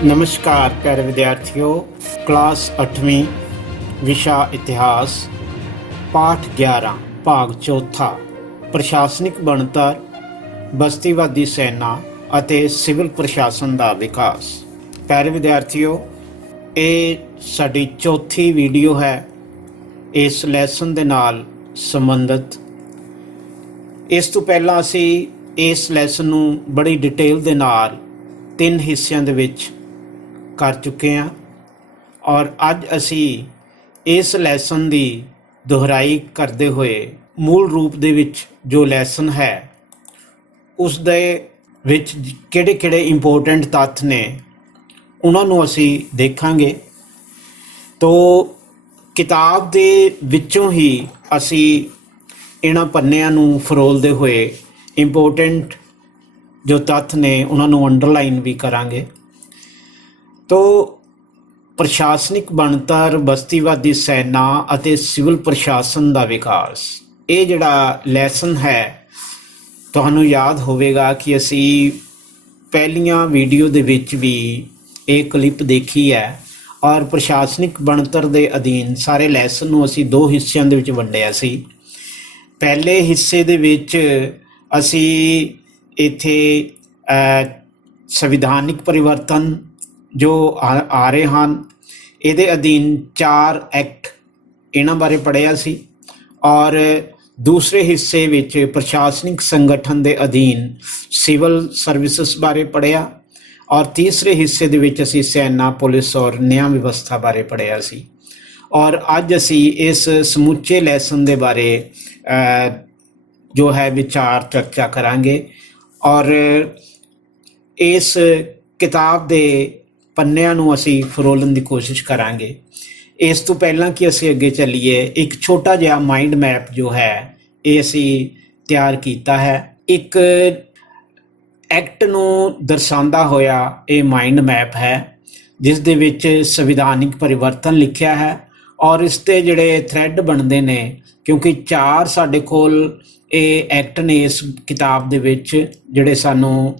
नमस्कार प्यारे विद्यार्थियों। क्लास 8वीं विषा इतिहास पाठ 11 भाग चौथा प्रशासनिक ਬਣਤਰ ਬਸਤੀਵਾਦੀ ਸੈਨਾ ਅਤੇ ਸਿਵਲ ਪ੍ਰਸ਼ਾਸਨ ਦਾ ਵਿਕਾਸ। ਪਿਆਰੇ ਵਿਦਿਆਰਥੀਓ, ਇਹ ਸਾਡੀ ਚੌਥੀ ਵੀਡੀਓ ਹੈ ਇਸ ਲੈਸਨ ਦੇ ਨਾਲ ਸੰਬੰਧਿਤ। ਇਸ ਤੋਂ ਪਹਿਲਾਂ ਅਸੀਂ ਇਸ ਲੈਸਨ ਨੂੰ ਬੜੀ ਡਿਟੇਲ ਦੇ ਨਾਲ 3 ਹਿੱਸਿਆਂ ਦੇ ਵਿੱਚ ਕਰ ਚੁੱਕੇ ਹਾਂ ਔਰ ਅੱਜ ਅਸੀਂ ਇਸ ਲੈਸਨ ਦੀ ਦੁਹਰਾਈ ਕਰਦੇ ਹੋਏ ਮੂਲ ਰੂਪ ਦੇ ਵਿੱਚ ਜੋ ਲੈਸਨ ਹੈ ਉਸ ਦੇ ਵਿੱਚ ਕਿਹੜੇ ਇੰਪੋਰਟੈਂਟ ਤੱਥ ਨੇ ਉਹਨਾਂ ਨੂੰ ਅਸੀਂ ਦੇਖਾਂਗੇ। ਤੋ ਕਿਤਾਬ ਦੇ ਵਿੱਚੋਂ ਹੀ ਅਸੀਂ ਇਹਨਾਂ ਪੰਨਿਆਂ ਨੂੰ ਫਰੋਲਦੇ ਹੋਏ ਇੰਪੋਰਟੈਂਟ ਜੋ ਤੱਥ ਨੇ ਉਹਨਾਂ ਨੂੰ ਅੰਡਰਲਾਈਨ ਵੀ ਕਰਾਂਗੇ। ਤੋ ਪ੍ਰਸ਼ਾਸਨਿਕ ਬਣਤਰ ਬਸਤੀਵਾਦੀ ਸੈਨਾ ਅਤੇ ਸਿਵਲ ਪ੍ਰਸ਼ਾਸਨ ਦਾ ਵਿਕਾਸ, ਇਹ ਜਿਹੜਾ ਲੈਸਨ ਹੈ ਤੁਹਾਨੂੰ ਯਾਦ ਹੋਵੇਗਾ ਕਿ ਅਸੀਂ ਪਹਿਲੀਆਂ ਵੀਡੀਓ ਦੇ ਵਿੱਚ ਵੀ ਇਹ ਕਲਿੱਪ ਦੇਖੀ ਹੈ ਔਰ ਪ੍ਰਸ਼ਾਸਨਿਕ ਬਣਤਰ ਦੇ ਅਧੀਨ ਸਾਰੇ ਲੈਸਨ ਨੂੰ ਅਸੀਂ 2 ਹਿੱਸਿਆਂ ਦੇ ਵਿੱਚ ਵੰਡਿਆ ਸੀ। ਪਹਿਲੇ ਹਿੱਸੇ ਦੇ ਵਿੱਚ ਅਸੀਂ ਇੱਥੇ ਸੰਵਿਧਾਨਿਕ ਪਰਿਵਰਤਨ ਜੋ ਆ ਰਹੇ ਹਨ ਇਹਦੇ ਅਧੀਨ 4 ਐਕਟ ਇਹਨਾਂ ਬਾਰੇ ਪੜ੍ਹਿਆ ਸੀ ਔਰ ਦੂਸਰੇ ਹਿੱਸੇ ਵਿੱਚ ਪ੍ਰਸ਼ਾਸਨਿਕ ਸੰਗਠਨ ਦੇ ਅਧੀਨ ਸਿਵਲ ਸਰਵਿਸਿਜ਼ ਬਾਰੇ ਪੜ੍ਹਿਆ ਔਰ ਤੀਸਰੇ ਹਿੱਸੇ ਦੇ ਵਿੱਚ ਅਸੀਂ ਸੈਨਾ, ਪੁਲਿਸ ਔਰ ਨਿਆਂ ਵਿਵਸਥਾ ਬਾਰੇ ਪੜ੍ਹਿਆ ਸੀ। ਔਰ ਅੱਜ ਅਸੀਂ ਇਸ ਸਮੁੱਚੇ ਲੈਸਨ ਦੇ ਬਾਰੇ ਜੋ ਹੈ ਵਿਚਾਰ ਚਰਚਾ ਕਰਾਂਗੇ ਔਰ ਇਸ ਕਿਤਾਬ ਦੇ ਪੰਨਿਆਂ ਨੂੰ ਅਸੀਂ ਫਰੋਲਣ ਦੀ ਕੋਸ਼ਿਸ਼ ਕਰਾਂਗੇ। ਇਸ ਤੋਂ ਪਹਿਲਾਂ ਕਿ ਅਸੀਂ ਅੱਗੇ ਚੱਲੀਏ, ਇੱਕ ਛੋਟਾ ਜਿਹਾ ਮਾਈਂਡ ਮੈਪ ਜੋ ਹੈ ਇਹ ਅਸੀਂ ਤਿਆਰ ਕੀਤਾ ਹੈ। ਇੱਕ ਐਕਟ ਨੂੰ ਦਰਸਾਉਂਦਾ ਹੋਇਆ ਇਹ ਮਾਈਂਡ ਮੈਪ ਹੈ ਜਿਸ ਦੇ ਵਿੱਚ ਸੰਵਿਧਾਨਿਕ ਪਰਿਵਰਤਨ ਲਿਖਿਆ ਹੈ ਔਰ ਇਸ 'ਤੇ ਜਿਹੜੇ ਥ੍ਰੈਡ ਬਣਦੇ ਨੇ, ਕਿਉਂਕਿ 4 ਸਾਡੇ ਕੋਲ ਇਹ ਐਕਟ ਨੇ ਇਸ ਕਿਤਾਬ ਦੇ ਵਿੱਚ ਜਿਹੜੇ ਸਾਨੂੰ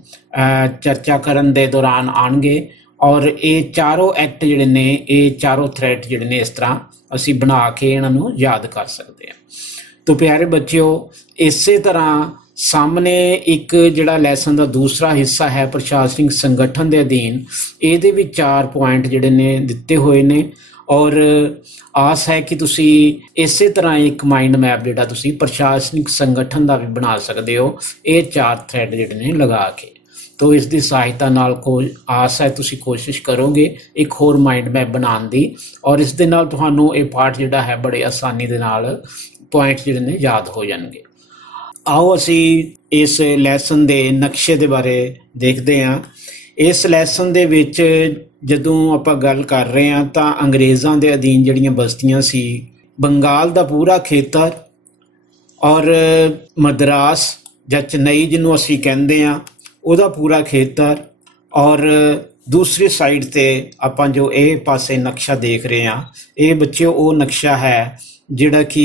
ਚਰਚਾ ਕਰਨ ਦੇ ਦੌਰਾਨ ਆਉਣਗੇ ਔਰ ਇਹ ਚਾਰੋਂ ਐਕਟ ਜਿਹੜੇ ਨੇ, ਇਹ ਚਾਰੋਂ ਥ੍ਰੈਡ ਜਿਹੜੇ ਨੇ ਇਸ ਤਰ੍ਹਾਂ ਅਸੀਂ ਬਣਾ ਕੇ ਇਹਨਾਂ ਨੂੰ ਯਾਦ ਕਰ ਸਕਦੇ ਹਾਂ। ਤੋ ਪਿਆਰੇ ਬੱਚਿਓ, ਇਸੇ ਤਰ੍ਹਾਂ ਸਾਹਮਣੇ ਇੱਕ ਜਿਹੜਾ ਲੈਸਨ ਦਾ ਦੂਸਰਾ ਹਿੱਸਾ ਹੈ ਪ੍ਰਸ਼ਾਸਨਿਕ ਸੰਗਠਨ ਦੇ ਅਧੀਨ, ਇਹਦੇ ਵੀ 4 ਪੁਆਇੰਟ ਜਿਹੜੇ ਨੇ ਦਿੱਤੇ ਹੋਏ ਨੇ ਔਰ ਆਸ ਹੈ ਕਿ ਤੁਸੀਂ ਇਸੇ ਤਰ੍ਹਾਂ ਇੱਕ ਮਾਈਂਡ ਮੈਪ ਜਿਹੜਾ ਤੁਸੀਂ ਪ੍ਰਸ਼ਾਸਨਿਕ ਸੰਗਠਨ ਦਾ ਵੀ ਬਣਾ ਸਕਦੇ ਹੋ ਇਹ 4 ਥ੍ਰੈਡ ਜਿਹੜੇ ਨੇ ਲਗਾ ਕੇ। ਤੋ ਇਸ ਦੀ ਸਹਾਇਤਾ ਨਾਲ ਆਸ ਹੈ ਤੁਸੀਂ ਕੋਸ਼ਿਸ਼ ਕਰੋਗੇ ਇੱਕ ਹੋਰ ਮਾਈਂਡ ਮੈਪ ਬਣਾਉਣ ਦੀ ਔਰ ਇਸ ਦੇ ਨਾਲ ਤੁਹਾਨੂੰ ਇਹ ਪਾਠ ਜਿਹੜਾ ਹੈ ਬੜੇ ਆਸਾਨੀ ਦੇ ਨਾਲ ਪੁਆਇੰਟ ਜਿਹੜੇ ਨੇ ਯਾਦ ਹੋ ਜਾਣਗੇ। ਆਓ ਅਸੀਂ ਇਸ ਲੈਸਨ ਦੇ ਨਕਸ਼ੇ ਦੇ ਬਾਰੇ ਦੇਖਦੇ ਹਾਂ। ਇਸ ਲੈਸਨ ਦੇ ਵਿੱਚ ਜਦੋਂ ਆਪਾਂ ਗੱਲ ਕਰ ਰਹੇ ਹਾਂ ਤਾਂ ਅੰਗਰੇਜ਼ਾਂ ਦੇ ਅਧੀਨ ਜਿਹੜੀਆਂ ਬਸਤੀਆਂ ਸੀ, ਬੰਗਾਲ ਦਾ ਪੂਰਾ ਖੇਤਰ ਔਰ ਮਦਰਾਸ ਜਾਂ ਚੇਨਈ ਜਿਹਨੂੰ ਅਸੀਂ ਕਹਿੰਦੇ ਹਾਂ ਉਹਦਾ ਪੂਰਾ ਖੇਤਰ ਔਰ ਦੂਸਰੀ ਸਾਈਡ 'ਤੇ ਆਪਾਂ ਜੋ ਇਹ ਪਾਸੇ ਨਕਸ਼ਾ ਦੇਖ ਰਹੇ ਹਾਂ ਇਹ ਬੱਚਿਓ ਉਹ ਨਕਸ਼ਾ ਹੈ ਜਿਹੜਾ ਕਿ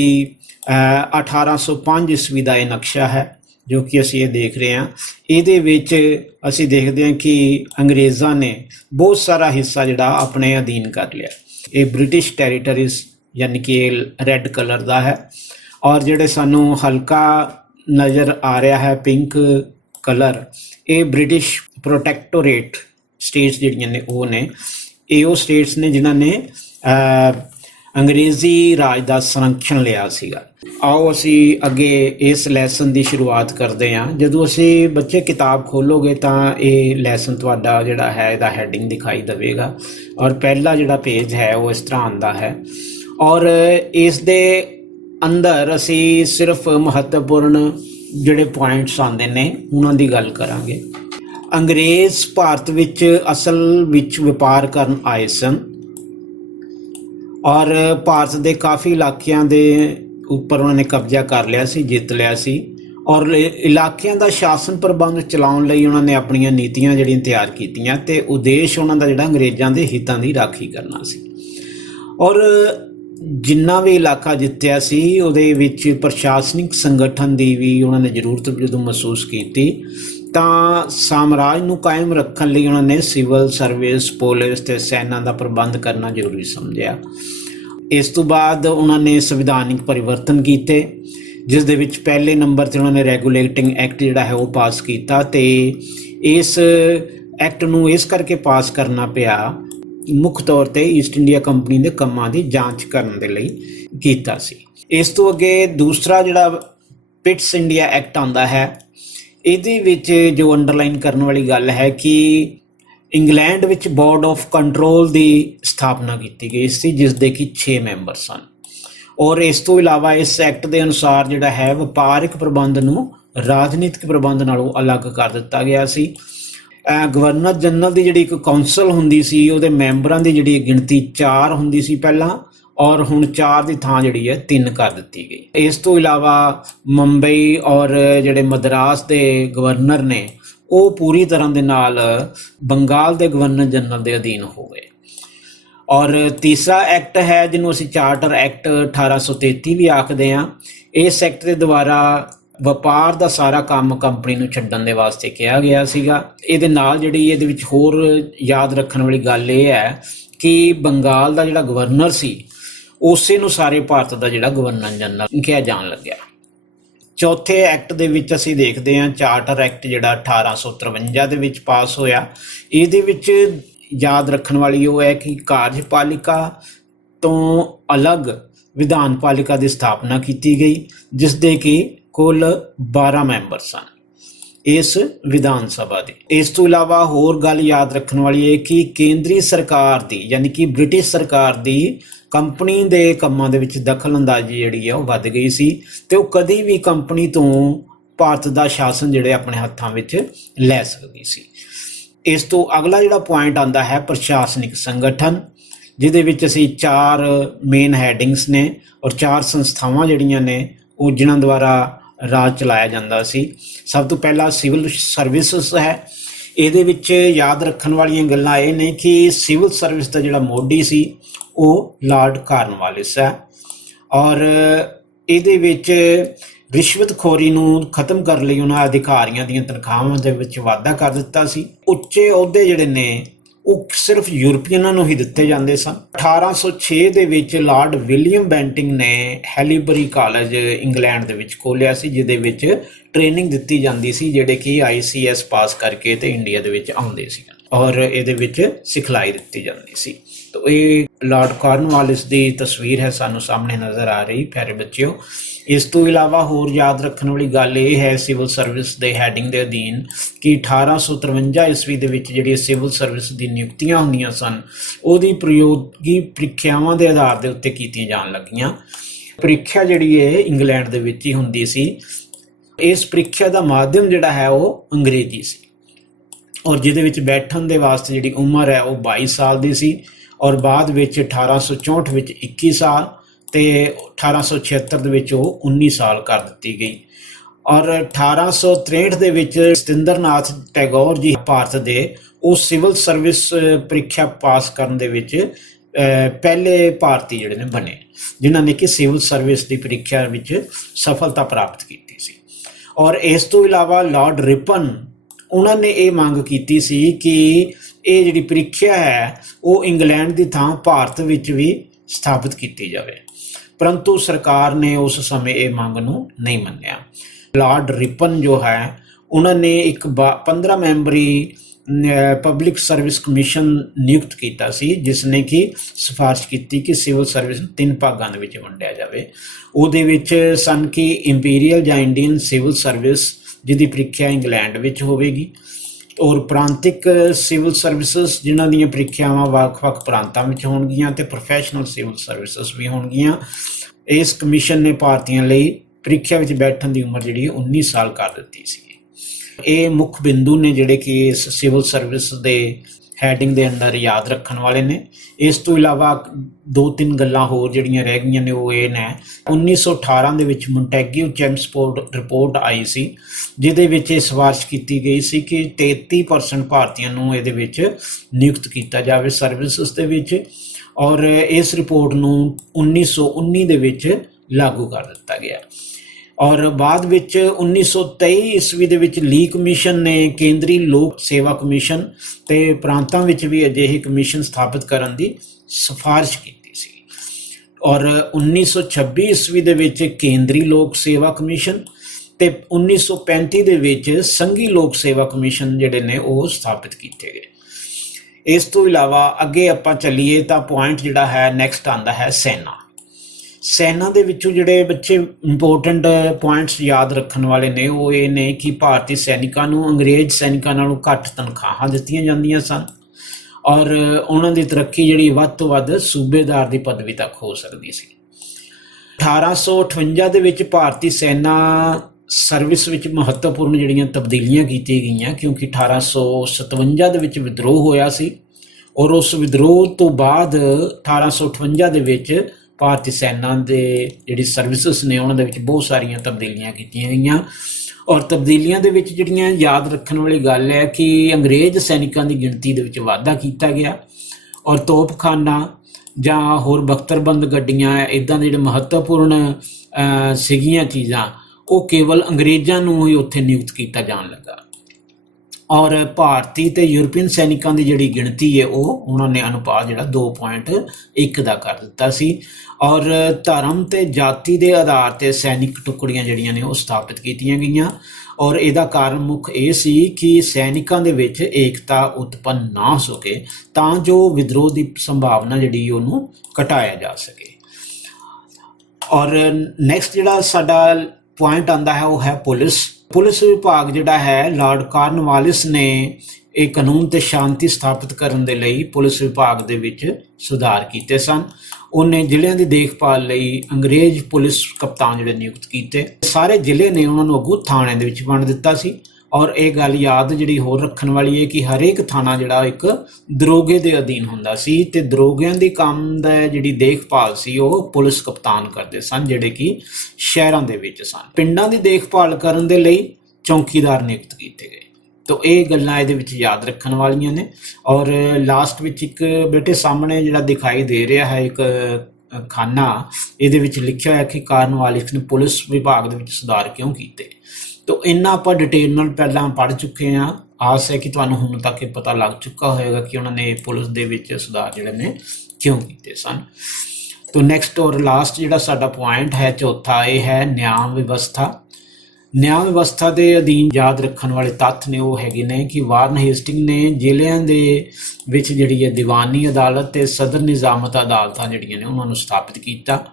1805 ਈਸਵੀ ਦਾ ਇਹ ਨਕਸ਼ਾ ਹੈ ਜੋ ਕਿ ਅਸੀਂ ਇਹ ਦੇਖ ਰਹੇ ਹਾਂ। ਇਹਦੇ ਵਿੱਚ ਅਸੀਂ ਦੇਖਦੇ ਹਾਂ ਕਿ ਅੰਗਰੇਜ਼ਾਂ ਨੇ ਬਹੁਤ ਸਾਰਾ ਹਿੱਸਾ ਜਿਹੜਾ ਆਪਣੇ ਅਧੀਨ ਕਰ ਲਿਆ। ਇਹ ਬ੍ਰਿਟਿਸ਼ ਟੈਰੀਟਰੀਜ਼ ਯਾਨੀ ਕਿ ਰੈੱਡ ਕਲਰ ਦਾ ਹੈ ਔਰ ਜਿਹੜੇ ਸਾਨੂੰ ਹਲਕਾ ਨਜ਼ਰ ਆ ਰਿਹਾ ਹੈ ਪਿੰਕ ਕਲਰ, ਇਹ ਬ੍ਰਿਟਿਸ਼ ਪ੍ਰੋਟੈਕਟੋਰੇਟ ਸਟੇਟਸ ਜਿਹੜੀਆਂ ਨੇ ਉਹ ਨੇ, ਇਹ ਉਹ ਸਟੇਟਸ ਨੇ ਜਿਨ੍ਹਾਂ ਨੇ ਅੰਗਰੇਜ਼ੀ ਰਾਜ ਦਾ ਸੰਰਖਣ ਲਿਆ ਸੀਗਾ। ਆਓ ਅਸੀਂ ਅੱਗੇ ਇਸ ਲੈਸਨ ਦੀ ਸ਼ੁਰੂਆਤ ਕਰਦੇ ਹਾਂ। ਜਦੋਂ ਅਸੀਂ ਬੱਚੇ ਕਿਤਾਬ ਖੋਲੋਗੇ ਤਾਂ ਇਹ ਲੈਸਨ ਤੁਹਾਡਾ ਜਿਹੜਾ ਹੈ ਇਹਦਾ ਹੈਡਿੰਗ ਦਿਖਾਈ ਦੇਵੇਗਾ ਔਰ ਪਹਿਲਾ ਜਿਹੜਾ ਪੇਜ ਹੈ ਉਹ ਇਸ ਤਰ੍ਹਾਂ ਆਉਂਦਾ ਹੈ ਔਰ ਇਸ ਦੇ ਅੰਦਰ ਅਸੀਂ ਸਿਰਫ ਮਹੱਤਵਪੂਰਨ ਜਿਹੜੇ ਪੁਆਇੰਟਸ ਆਉਂਦੇ ਨੇ ਉਹਨਾਂ ਦੀ ਗੱਲ ਕਰਾਂਗੇ। ਅੰਗਰੇਜ਼ ਭਾਰਤ ਵਿੱਚ ਅਸਲ ਵਿੱਚ ਵਪਾਰ ਕਰਨ ਆਏ ਸਨ ਔਰ ਭਾਰਤ ਦੇ ਕਾਫੀ ਇਲਾਕਿਆਂ ਦੇ ਉੱਪਰ ਉਹਨਾਂ ਨੇ ਕਬਜ਼ਾ ਕਰ ਲਿਆ ਸੀ, ਜਿੱਤ ਲਿਆ ਸੀ ਔਰ ਇਲਾਕਿਆਂ ਦਾ ਸ਼ਾਸਨ ਪ੍ਰਬੰਧ ਚਲਾਉਣ ਲਈ ਉਹਨਾਂ ਨੇ ਆਪਣੀਆਂ ਨੀਤੀਆਂ ਜਿਹੜੀਆਂ ਤਿਆਰ ਕੀਤੀਆਂ ਤੇ ਉਦੇਸ਼ ਉਹਨਾਂ ਦਾ ਜਿਹੜਾ ਅੰਗਰੇਜ਼ਾਂ ਦੇ ਹਿੱਤਾਂ ਦੀ ਰਾਖੀ ਕਰਨਾ ਸੀ ਔਰ ਜਿੰਨਾ ਵੀ ਇਲਾਕਾ ਜਿੱਤਿਆ ਸੀ ਉਹਦੇ ਵਿੱਚ ਪ੍ਰਸ਼ਾਸਨਿਕ ਸੰਗਠਨ ਦੀ ਵੀ ਉਹਨਾਂ ਨੇ ਜ਼ਰੂਰਤ ਜਦੋਂ ਮਹਿਸੂਸ ਕੀਤੀ ਤਾਂ ਸਾਮਰਾਜ ਨੂੰ ਕਾਇਮ ਰੱਖਣ ਲਈ ਉਹਨਾਂ ਨੇ ਸਿਵਲ ਸਰਵਿਸ, ਪੁਲਿਸ ਤੇ ਸੈਨਾ ਦਾ ਪ੍ਰਬੰਧ ਕਰਨਾ ਜ਼ਰੂਰੀ ਸਮਝਿਆ। ਇਸ ਤੋਂ ਬਾਅਦ ਉਹਨਾਂ ਨੇ ਸੰਵਿਧਾਨਿਕ ਪਰਿਵਰਤਨ ਕੀਤੇ, ਜਿਸ ਦੇ ਵਿੱਚ ਪਹਿਲੇ ਨੰਬਰ 'ਤੇ ਉਹਨਾਂ ਨੇ ਰੈਗੂਲੇਟਿੰਗ ਐਕਟ ਜਿਹੜਾ ਹੈ ਉਹ ਪਾਸ ਕੀਤਾ। ਅਤੇ ਇਸ ਐਕਟ ਨੂੰ ਇਸ ਕਰਕੇ ਪਾਸ ਕਰਨਾ ਪਿਆ, ਮੁੱਖ ਤੌਰ 'ਤੇ ਈਸਟ ਇੰਡੀਆ ਕੰਪਨੀ ਦੇ ਕੰਮਾਂ ਦੀ ਜਾਂਚ ਕਰਨ ਦੇ ਲਈ ਕੀਤਾ ਸੀ। ਇਸ ਤੋਂ ਅੱਗੇ ਦੂਸਰਾ ਜਿਹੜਾ ਪਿਟਸ ਇੰਡੀਆ ਐਕਟ ਆਉਂਦਾ ਹੈ, ਇਹਦੇ ਵਿੱਚ ਜੋ ਅੰਡਰਲਾਈਨ ਕਰਨ ਵਾਲੀ ਗੱਲ ਹੈ ਕਿ ਇੰਗਲੈਂਡ ਵਿੱਚ ਬੋਰਡ ਆਫ ਕੰਟਰੋਲ ਦੀ ਸਥਾਪਨਾ ਕੀਤੀ ਗਈ ਸੀ, ਜਿਸ ਦੇ ਕਿ 6 ਮੈਂਬਰ ਸਨ। ਔਰ ਇਸ ਤੋਂ ਇਲਾਵਾ ਇਸ ਐਕਟ ਦੇ ਅਨੁਸਾਰ ਜਿਹੜਾ ਹੈ ਵਪਾਰਕ ਪ੍ਰਬੰਧ ਨੂੰ ਰਾਜਨੀਤਿਕ ਪ੍ਰਬੰਧ ਨਾਲੋਂ ਅਲੱਗ ਕਰ ਦਿੱਤਾ ਗਿਆ ਸੀ। ਗਵਰਨਰ ਜਨਰਲ ਦੀ ਜਿਹੜੀ ਇੱਕ ਕੌਂਸਲ ਹੁੰਦੀ ਸੀ, ਉਹਦੇ ਮੈਂਬਰਾਂ ਦੀ ਜਿਹੜੀ ਗਿਣਤੀ 4 ਹੁੰਦੀ ਸੀ ਪਹਿਲਾਂ, ਔਰ ਹੁਣ 4 ਦੀ ਥਾਂ ਜਿਹੜੀ ਹੈ 3 ਕਰ ਦਿੱਤੀ ਗਈ। ਇਸ ਤੋਂ ਇਲਾਵਾ ਮੁੰਬਈ ਔਰ ਜਿਹੜੇ ਮਦਰਾਸ ਦੇ ਗਵਰਨਰ ਨੇ ਉਹ ਪੂਰੀ ਤਰ੍ਹਾਂ ਦੇ ਨਾਲ ਬੰਗਾਲ ਦੇ ਗਵਰਨਰ ਜਨਰਲ ਦੇ ਅਧੀਨ ਹੋ ਗਏ। ਔਰ ਤੀਸਰਾ ਐਕਟ ਹੈ ਜਿਹਨੂੰ ਅਸੀਂ ਚਾਰਟਰ ਐਕਟ 1833 ਵੀ ਆਖਦੇ ਹਾਂ। ਇਸ ਐਕਟ ਦੇ ਦੁਆਰਾ ਵਪਾਰ ਦਾ ਸਾਰਾ ਕੰਮ ਕੰਪਨੀ ਨੂੰ ਛੱਡਣ ਦੇ ਵਾਸਤੇ ਕਿਹਾ ਗਿਆ ਸੀਗਾ। ਇਹਦੇ ਨਾਲ ਜਿਹੜੀ ਇਹਦੇ ਵਿੱਚ ਹੋਰ ਯਾਦ ਰੱਖਣ ਵਾਲੀ ਗੱਲ ਇਹ ਹੈ ਕਿ ਬੰਗਾਲ ਦਾ ਜਿਹੜਾ ਗਵਰਨਰ ਸੀ ਉਸੇ ਨੂੰ ਸਾਰੇ ਭਾਰਤ ਦਾ ਜਿਹੜਾ ਗਵਰਨਰ ਜਨਰਲ ਕਿਹਾ ਜਾਣ ਲੱਗਿਆ। ਚੌਥੇ ਐਕਟ ਦੇ ਵਿੱਚ ਅਸੀਂ ਦੇਖਦੇ ਹਾਂ ਚਾਰਟਰ ਐਕਟ ਜਿਹੜਾ 1853 ਦੇ ਵਿੱਚ ਪਾਸ ਹੋਇਆ। ਇਹਦੇ ਵਿੱਚ ਯਾਦ ਰੱਖਣ ਵਾਲੀ ਉਹ ਹੈ ਕਿ ਕਾਰਜਪਾਲਿਕਾ ਤੋਂ ਅਲੱਗ ਵਿਧਾਨ ਪਾਲਿਕਾ ਦੀ ਸਥਾਪਨਾ ਕੀਤੀ ਗਈ, ਜਿਸ ਦੇ ਕਿ ਕੁੱਲ 12 ਮੈਂਬਰ ਸਨ ਇਸ ਵਿਧਾਨ ਸਭਾ ਦੀ। ਇਸ ਤੋਂ ਇਲਾਵਾ ਹੋਰ ਗੱਲ ਯਾਦ ਰੱਖਣ ਵਾਲੀ ਹੈ ਕਿ ਕੇਂਦਰੀ ਸਰਕਾਰ ਦੀ, ਯਾਨੀ ਕਿ ਬ੍ਰਿਟਿਸ਼ ਸਰਕਾਰ ਦੀ ਕੰਪਨੀ ਦੇ ਕੰਮਾਂ ਦੇ ਵਿੱਚ ਦਖਲ ਅੰਦਾਜ਼ੀ ਜਿਹੜੀ ਹੈ ਉਹ ਵੱਧ ਗਈ ਸੀ, ਅਤੇ ਉਹ ਕਦੀ ਵੀ ਕੰਪਨੀ ਤੋਂ ਭਾਰਤ ਦਾ ਸ਼ਾਸਨ ਜਿਹੜੇ ਆਪਣੇ ਹੱਥਾਂ ਵਿੱਚ ਲੈ ਸਕਦੀ ਸੀ। ਇਸ ਤੋਂ ਅਗਲਾ ਜਿਹੜਾ ਪੁਆਇੰਟ ਆਉਂਦਾ ਹੈ ਪ੍ਰਸ਼ਾਸਨਿਕ ਸੰਗਠਨ, ਜਿਹਦੇ ਵਿੱਚ ਅਸੀਂ 4 ਮੇਨ ਹੈਡਿੰਗਸ ਨੇ ਔਰ 4 ਸੰਸਥਾਵਾਂ ਜਿਹੜੀਆਂ ਨੇ ਉਹ ਜਿਨ੍ਹਾਂ ਦੁਆਰਾ ਰਾਜ ਚਲਾਇਆ ਜਾਂਦਾ ਸੀ। ਸਭ ਤੋਂ ਪਹਿਲਾਂ ਸਿਵਲ ਸਰਵਿਸਿਜ਼ ਹੈ। ਇਹਦੇ ਵਿੱਚ ਯਾਦ ਰੱਖਣ ਵਾਲੀਆਂ ਗੱਲਾਂ ਇਹ ਨੇ ਕਿ ਸਿਵਲ ਸਰਵਿਸ ਦਾ ਜਿਹੜਾ ਮੋਢੀ ਸੀ ਉਹ ਲਾਰਡ ਕਾਰਨਵਾਲਿਸ ਹੈ, ਔਰ ਇਹਦੇ ਵਿੱਚ ਰਿਸ਼ਵਤਖੋਰੀ ਨੂੰ ਖਤਮ ਕਰਨ ਲਈ ਉਹਨਾਂ ਅਧਿਕਾਰੀਆਂ ਦੀਆਂ ਤਨਖਾਹਾਂ ਦੇ ਵਿੱਚ ਵਾਧਾ ਕਰ ਦਿੱਤਾ ਸੀ। ਉੱਚੇ ਅਹੁਦੇ ਜਿਹੜੇ ਨੇ ਉਹ ਸਿਰਫ ਯੂਰਪੀਅਨਾਂ ਨੂੰ ਹੀ ਦਿੱਤੇ ਜਾਂਦੇ ਸਨ। 1806 ਦੇ ਵਿੱਚ ਲਾਰਡ ਵਿਲੀਅਮ ਬੈਂਟਿੰਗ ਨੇ ਹੈਲੀਬਰੀ ਕਾਲਜ ਇੰਗਲੈਂਡ ਦੇ ਵਿੱਚ ਖੋਲ੍ਹਿਆ ਸੀ, ਜਿਹਦੇ ਵਿੱਚ ਟ੍ਰੇਨਿੰਗ ਦਿੱਤੀ ਜਾਂਦੀ ਸੀ ਜਿਹੜੇ ਕਿ ICS ਪਾਸ ਕਰਕੇ ਤੇ ਇੰਡੀਆ ਦੇ ਵਿੱਚ ਆਉਂਦੇ ਸੀ, ਔਰ ਇਹਦੇ ਵਿੱਚ ਸਿਖਲਾਈ ਦਿੱਤੀ ਜਾਂਦੀ ਸੀ। ਤਾਂ ਇਹ ਲਾਰਡ ਕਾਰਨਵਾਲਿਸ ਦੀ ਤਸਵੀਰ ਹੈ ਸਾਨੂੰ ਸਾਹਮਣੇ ਨਜ਼ਰ ਆ ਰਹੀ ਪਿਆਰੇ ਬੱਚਿਓ। ਇਸ ਤੋਂ ਇਲਾਵਾ ਹੋਰ ਯਾਦ ਰੱਖਣ ਵਾਲੀ ਗੱਲ ਇਹ ਹੈ ਸਿਵਲ ਸਰਵਿਸ ਦੇ ਹੈਡਿੰਗ ਦੇ ਅਧੀਨ ਕਿ 1853 ਈਸਵੀ ਦੇ ਵਿੱਚ ਜਿਹੜੀ ਸਿਵਲ ਸਰਵਿਸ ਦੀ ਨਿਯੁਕਤੀਆਂ ਹੁੰਦੀਆਂ ਸਨ ਉਹਦੀ ਪ੍ਰਯੋਗੀ ਪ੍ਰੀਖਿਆਵਾਂ ਦੇ ਆਧਾਰ ਦੇ ਉੱਤੇ ਕੀਤੀਆਂ ਜਾਣ ਲੱਗੀਆਂ। ਪ੍ਰੀਖਿਆ ਜਿਹੜੀ ਹੈ ਇੰਗਲੈਂਡ ਦੇ ਵਿੱਚ ਹੀ ਹੁੰਦੀ ਸੀ। ਇਸ ਪ੍ਰੀਖਿਆ ਦਾ ਮਾਧਿਅਮ ਜਿਹੜਾ ਹੈ ਉਹ ਅੰਗਰੇਜ਼ੀ ਸੀ, ਔਰ ਜਿਹਦੇ ਵਿੱਚ ਬੈਠਣ ਦੇ ਵਾਸਤੇ ਜਿਹੜੀ ਉਮਰ ਹੈ ਉਹ 22 ਸਾਲ ਦੀ ਸੀ, ਔਰ ਬਾਅਦ ਵਿੱਚ 1864 ਵਿੱਚ 21 ਸਾਲ ਅਤੇ 1876 ਦੇ ਵਿੱਚ ਉਹ 19 ਸਾਲ ਕਰ ਦਿੱਤੀ ਗਈ। ਔਰ 1863 ਦੇ ਵਿੱਚ ਸਤਿੰਦਰ ਨਾਥ ਟੈਗੋਰ ਜੀ ਭਾਰਤ ਦੇ ਉਹ ਸਿਵਲ ਸਰਵਿਸ ਪ੍ਰੀਖਿਆ ਪਾਸ ਕਰਨ ਦੇ ਵਿੱਚ ਪਹਿਲੇ ਭਾਰਤੀ ਜਿਹੜੇ ਨੇ ਬਣੇ, ਜਿਨ੍ਹਾਂ ਨੇ ਕਿ ਸਿਵਲ ਸਰਵਿਸ ਦੀ ਪ੍ਰੀਖਿਆ ਵਿੱਚ ਸਫਲਤਾ ਪ੍ਰਾਪਤ ਕੀਤੀ ਸੀ। ਔਰ ਇਸ ਤੋਂ ਇਲਾਵਾ ਲਾਰਡ ਰਿਪਨ ਉਹਨਾਂ ਨੇ ਇਹ ਮੰਗ ਕੀਤੀ ਸੀ ਕਿ ਇਹ ਜਿਹੜੀ ਪ੍ਰੀਖਿਆ ਹੈ ਉਹ ਇੰਗਲੈਂਡ ਦੀ ਥਾਂ ਭਾਰਤ ਵਿੱਚ ਵੀ ਸਥਾਪਿਤ ਕੀਤੀ ਜਾਵੇ, ਪਰੰਤੂ ਸਰਕਾਰ ਨੇ ਉਸ ਸਮੇਂ ਇਹ ਮੰਗ ਨੂੰ ਨਹੀਂ ਮੰਨਿਆ। ਲਾਰਡ ਰਿਪਨ ਜੋ ਹੈ ਉਹਨਾਂ ਨੇ ਇੱਕ 15 ਮੈਂਬਰੀ ਪਬਲਿਕ ਸਰਵਿਸ ਕਮਿਸ਼ਨ ਨਿਯੁਕਤ ਕੀਤਾ ਸੀ, ਜਿਸ ਨੇ ਕਿ ਸਿਫਾਰਿਸ਼ ਕੀਤੀ ਕਿ ਸਿਵਲ ਸਰਵਿਸ ਨੂੰ 3 ਭਾਗਾਂ ਦੇ ਵਿੱਚ ਵੰਡਿਆ ਜਾਵੇ। ਉਹਦੇ ਵਿੱਚ ਸਨ ਕਿ ਇੰਪੀਰੀਅਲ ਜਾਂ ਇੰਡੀਅਨ ਸਿਵਲ ਸਰਵਿਸ ਜਿਹਦੀ ਪ੍ਰੀਖਿਆ ਇੰਗਲੈਂਡ ਵਿੱਚ ਹੋਵੇਗੀ, ਔਰ ਪ੍ਰਾਂਤਿਕ ਸਿਵਲ ਸਰਵਿਸਿਜ਼ ਜਿਨ੍ਹਾਂ ਦੀਆਂ ਪ੍ਰੀਖਿਆਵਾਂ ਵੱਖ-ਵੱਖ ਪ੍ਰਾਂਤਾਂ ਵਿੱਚ ਹੋਣਗੀਆਂ, ਅਤੇ ਪ੍ਰੋਫੈਸ਼ਨਲ ਸਿਵਲ ਸਰਵਿਸਿਜ਼ ਵੀ ਹੋਣਗੀਆਂ। ਇਸ ਕਮਿਸ਼ਨ ਨੇ ਭਾਰਤੀਆਂ ਲਈ ਪ੍ਰੀਖਿਆ ਵਿੱਚ ਬੈਠਣ ਦੀ ਉਮਰ ਜਿਹੜੀ 19 ਸਾਲ ਕਰ ਦਿੱਤੀ ਸੀ। ਇਹ ਮੁੱਖ ਬਿੰਦੂ ਨੇ ਜਿਹੜੇ ਕਿ ਇਸ ਸਿਵਲ ਸਰਵਿਸ ਦੇ ਹੈਡਿੰਗ ਦੇ ਅੰਦਰ ਯਾਦ ਰੱਖਣ ਵਾਲੇ ਨੇ। ਇਸ ਤੋਂ ਇਲਾਵਾ 2-3 ਗੱਲਾਂ ਹੋਰ ਜਿਹੜੀਆਂ ਰਹਿ ਗਈਆਂ ਨੇ ਉਹ ਇਹ ਨੇ 1918 ਦੇ ਵਿੱਚ ਮੌਂਟੈਗਿਊ ਚੈਮਸਫੋਰਡ ਰਿਪੋਰਟ ਆਈ ਸੀ, ਜਿਹਦੇ ਵਿੱਚ ਇਹ ਸਿਫਾਰਿਸ਼ ਕੀਤੀ ਗਈ ਸੀ ਕਿ 33% ਭਾਰਤੀਆਂ ਨੂੰ ਇਹਦੇ ਵਿੱਚ ਨਿਯੁਕਤ ਕੀਤਾ ਜਾਵੇ ਸਰਵਿਸਿਜ਼ ਦੇ ਵਿੱਚ, ਔਰ ਇਸ ਰਿਪੋਰਟ ਨੂੰ 1919 ਦੇ ਵਿੱਚ ਲਾਗੂ ਕਰ ਦਿੱਤਾ ਗਿਆ। ਔਰ ਬਾਅਦ ਵਿੱਚ 1923 ਈਸਵੀ ਦੇ ਵਿੱਚ ਲੀ ਕਮਿਸ਼ਨ ਨੇ ਕੇਂਦਰੀ ਲੋਕ ਸੇਵਾ ਕਮਿਸ਼ਨ ਤੇ ਪ੍ਰਾਂਤਾਂ ਵਿੱਚ ਵੀ ਅਜਿਹੇ ਕਮਿਸ਼ਨ ਸਥਾਪਿਤ ਕਰਨ ਦੀ ਸਿਫਾਰਿਸ਼ ਕੀਤੀ ਸੀ। ਔਰ 1926 ਈਸਵੀ ਦੇ ਵਿੱਚ ਕੇਂਦਰੀ ਲੋਕ ਸੇਵਾ ਕਮਿਸ਼ਨ ਤੇ 1935 ਦੇ ਵਿੱਚ ਸੰਘੀ ਲੋਕ ਸੇਵਾ ਕਮਿਸ਼ਨ ਜਿਹੜੇ ਨੇ ਉਹ ਸਥਾਪਿਤ ਕੀਤੇ ਗਏ। ਇਸ ਤੋਂ ਇਲਾਵਾ ਅੱਗੇ ਆਪਾਂ ਚੱਲੀਏ ਤਾਂ ਪੁਆਇੰਟ ਜਿਹੜਾ ਹੈ ਨੈਕਸਟ ਆਉਂਦਾ ਹੈ ਸੈਨਾ ਦੇ ਵਿੱਚੋਂ ਜਿਹੜੇ ਬੱਚੇ ਇੰਪੋਰਟੈਂਟ ਪੁਆਇੰਟਸ ਯਾਦ ਰੱਖਣ ਵਾਲੇ ਨੇ ਉਹ ਇਹ ਨੇ ਕਿ ਭਾਰਤੀ ਸੈਨਿਕਾਂ ਨੂੰ ਅੰਗਰੇਜ਼ ਸੈਨਿਕਾਂ ਨਾਲੋਂ ਘੱਟ ਤਨਖਾਹਾਂ ਦਿੱਤੀਆਂ ਜਾਂਦੀਆਂ ਸਨ ਔਰ ਉਹਨਾਂ ਦੀ ਤਰੱਕੀ ਜਿਹੜੀ ਵੱਧ ਤੋਂ ਵੱਧ ਸੂਬੇਦਾਰ ਦੀ ਪਦਵੀ ਤੱਕ ਹੋ ਸਕਦੀ ਸੀ। 1858 ਦੇ ਵਿੱਚ ਭਾਰਤੀ ਸੈਨਾ ਸਰਵਿਸ ਵਿੱਚ ਮਹੱਤਵਪੂਰਨ ਜਿਹੜੀਆਂ ਤਬਦੀਲੀਆਂ ਕੀਤੀਆਂ ਗਈਆਂ ਕਿਉਂਕਿ 1857 ਦੇ ਵਿੱਚ ਵਿਦਰੋਹ ਹੋਇਆ ਸੀ ਔਰ ਉਸ ਵਿਦਰੋਹ ਤੋਂ ਬਾਅਦ 1858 ਦੇ ਵਿੱਚ ਭਾਰਤੀ ਸੈਨਾ ਦੇ ਜਿਹੜੀ ਸਰਵਿਸਿਸ ਨੇ ਉਹਨਾਂ ਦੇ ਵਿੱਚ ਬਹੁਤ ਸਾਰੀਆਂ ਤਬਦੀਲੀਆਂ ਕੀਤੀਆਂ ਗਈਆਂ ਔਰ ਤਬਦੀਲੀਆਂ ਦੇ ਵਿੱਚ ਜਿਹੜੀਆਂ ਯਾਦ ਰੱਖਣ ਵਾਲੀ ਗੱਲ ਹੈ ਕਿ ਅੰਗਰੇਜ਼ ਸੈਨਿਕਾਂ ਦੀ ਗਿਣਤੀ ਦੇ ਵਿੱਚ ਵਾਧਾ ਕੀਤਾ ਗਿਆ ਔਰ ਤੋਪਖਾਨਾ ਜਾਂ ਹੋਰ ਬਖਤਰਬੰਦ ਗੱਡੀਆਂ ਇੱਦਾਂ ਦੇ ਜਿਹੜੇ ਮਹੱਤਵਪੂਰਨ ਸੀਗੀਆਂ ਚੀਜ਼ਾਂ ਉਹ ਕੇਵਲ ਅੰਗਰੇਜ਼ਾਂ ਨੂੰ ਹੀ ਉੱਥੇ ਨਿਯੁਕਤ ਕੀਤਾ ਜਾਣ ਲੱਗਾ ਔਰ ਭਾਰਤੀ ਤੇ ਯੂਰਪੀਅਨ ਸੈਨਿਕਾਂ ਦੀ ਜਿਹੜੀ ਗਿਣਤੀ ਹੈ ਉਹ ਉਹਨਾਂ ਨੇ ਅਨੁਪਾਤ ਜਿਹੜਾ 2.1 ਦਾ ਕਰ ਦਿੱਤਾ ਸੀ ਔਰ ਧਰਮ ਤੇ ਜਾਤੀ ਦੇ ਆਧਾਰ ਤੇ ਸੈਨਿਕ ਟੁਕੜੀਆਂ ਜਿਹੜੀਆਂ ਨੇ ਉਹ ਸਥਾਪਿਤ ਕੀਤੀਆਂ ਗਈਆਂ ਔਰ ਇਹਦਾ ਕਾਰਨ ਮੁੱਖ ਇਹ ਸੀ ਕਿ ਸੈਨਿਕਾਂ ਦੇ ਵਿੱਚ ਏਕਤਾ ਉਤਪੰਨ ਨਾ ਹੋ ਸਕੇ ਤਾਂ ਜੋ ਵਿਦਰੋਹ ਦੀ ਸੰਭਾਵਨਾ ਜਿਹੜੀ ਉਹਨੂੰ ਘਟਾਇਆ ਜਾ ਸਕੇ। ਔਰ ਨੈਕਸਟ ਜਿਹੜਾ ਸਾਡਾ ਪੁਆਇੰਟ ਆਉਂਦਾ ਹੈ ਉਹ ਹੈ ਪੁਲਿਸ ਵਿਭਾਗ ਜਿਹੜਾ ਹੈ ਲਾਰਡ ਕਾਰਨਵਾਲਿਸ ਨੇ ਇਹ ਕਾਨੂੰਨ ਤੇ ਸ਼ਾਂਤੀ ਸਥਾਪਿਤ ਕਰਨ ਦੇ ਲਈ ਪੁਲਿਸ ਵਿਭਾਗ ਦੇ ਵਿੱਚ ਸੁਧਾਰ ਕੀਤੇ ਸਨ। ਉਹਨੇ ਜ਼ਿਲ੍ਹਿਆਂ ਦੀ ਦੇਖਭਾਲ ਲਈ ਅੰਗਰੇਜ਼ ਪੁਲਿਸ ਕਪਤਾਨ ਜਿਹੜੇ ਨਿਯੁਕਤ ਕੀਤੇ। ਸਾਰੇ ਜ਼ਿਲ੍ਹੇ ਨੇ ਉਹਨਾਂ ਨੂੰ ਅੱਗੋਂ ਥਾਣਿਆਂ ਦੇ ਵਿੱਚ ਵੰਡ ਦਿੱਤਾ ਸੀ ਔਰ ਇਹ ਗੱਲ ਯਾਦ ਜਿਹੜੀ ਹੋਰ ਰੱਖਣ ਵਾਲੀ ਹੈ ਕਿ ਹਰੇਕ ਥਾਣਾ ਜਿਹੜਾ ਇੱਕ ਦਰੋਗੇ ਦੇ ਅਧੀਨ ਹੁੰਦਾ ਸੀ ਤੇ ਦਰੋਗਿਆਂ ਦੀ ਕੰਮ ਦਾ ਜਿਹੜੀ ਦੇਖਭਾਲ ਸੀ ਉਹ ਪੁਲਿਸ ਕਪਤਾਨ ਕਰਦੇ ਸਨ ਜਿਹੜੇ ਕਿ ਸ਼ਹਿਰਾਂ ਦੇ ਵਿੱਚ ਸਨ। ਪਿੰਡਾਂ ਦੀ ਦੇਖਭਾਲ ਕਰਨ ਦੇ ਲਈ ਚੌਕੀਦਾਰ ਨਿਯੁਕਤ ਕੀਤੇ ਗਏ। ਤੋ ਇਹ ਗੱਲਾਂ ਇਹਦੇ ਵਿੱਚ ਯਾਦ ਰੱਖਣ ਵਾਲੀਆਂ ਨੇ ਔਰ ਲਾਸਟ ਵਿੱਚ ਇੱਕ ਬੇਟੇ ਸਾਹਮਣੇ ਜਿਹੜਾ ਦਿਖਾਈ ਦੇ ਰਿਹਾ ਹੈ ਇੱਕ ਖਾਨਾ ਇਹਦੇ ਵਿੱਚ ਲਿਖਿਆ ਹੋਇਆ ਕਿ ਕਾਰਨਵਾਲਿਸ ਨੇ ਪੁਲਿਸ ਵਿਭਾਗ ਦੇ ਵਿੱਚ ਸੁਧਾਰ ਕਿਉਂ ਕੀਤੇ। ਤੋ ਇੰਨਾ ਆਪਾਂ ਡਿਟੇਲ ਨਾਲ ਪਹਿਲਾਂ ਪੜ੍ਹ ਚੁੱਕੇ ਹਾਂ। ਆਸ ਹੈ ਕਿ ਤੁਹਾਨੂੰ ਹੁਣ ਤੱਕ ਇਹ ਪਤਾ ਲੱਗ ਚੁੱਕਾ ਹੋਏਗਾ ਕਿ ਉਹਨਾਂ ਨੇ ਪੁਲਿਸ ਦੇ ਵਿੱਚ ਸੁਧਾਰ ਜਿਹੜੇ ਨੇ ਕਿਉਂ ਕੀਤੇ ਸਨ। ਤੋ ਨੈਕਸਟ ਔਰ ਲਾਸਟ ਜਿਹੜਾ ਸਾਡਾ ਪੁਆਇੰਟ ਹੈ ਚੌਥਾ ਇਹ ਹੈ ਨਿਆਂ ਵਿਵਸਥਾ ਦੇ ਅਧੀਨ ਯਾਦ ਰੱਖਣ ਵਾਲੇ ਤੱਥ ਨੇ ਉਹ ਹੈਗੇ ਨੇ ਕਿ ਵਾਰਨ ਹੇਸਟਿੰਗ ਨੇ ਜ਼ਿਲ੍ਹਿਆਂ ਦੇ ਵਿੱਚ ਜਿਹੜੀ ਹੈ ਦੀਵਾਨੀ ਅਦਾਲਤ ਤੇ ਸਦਰ ਨਿਜ਼ਾਮਤ ਅਦਾਲਤਾਂ ਜਿਹੜੀਆਂ ਨੇ ਉਹਨਾਂ ਨੂੰ ਸਥਾਪਿਤ ਕੀਤਾ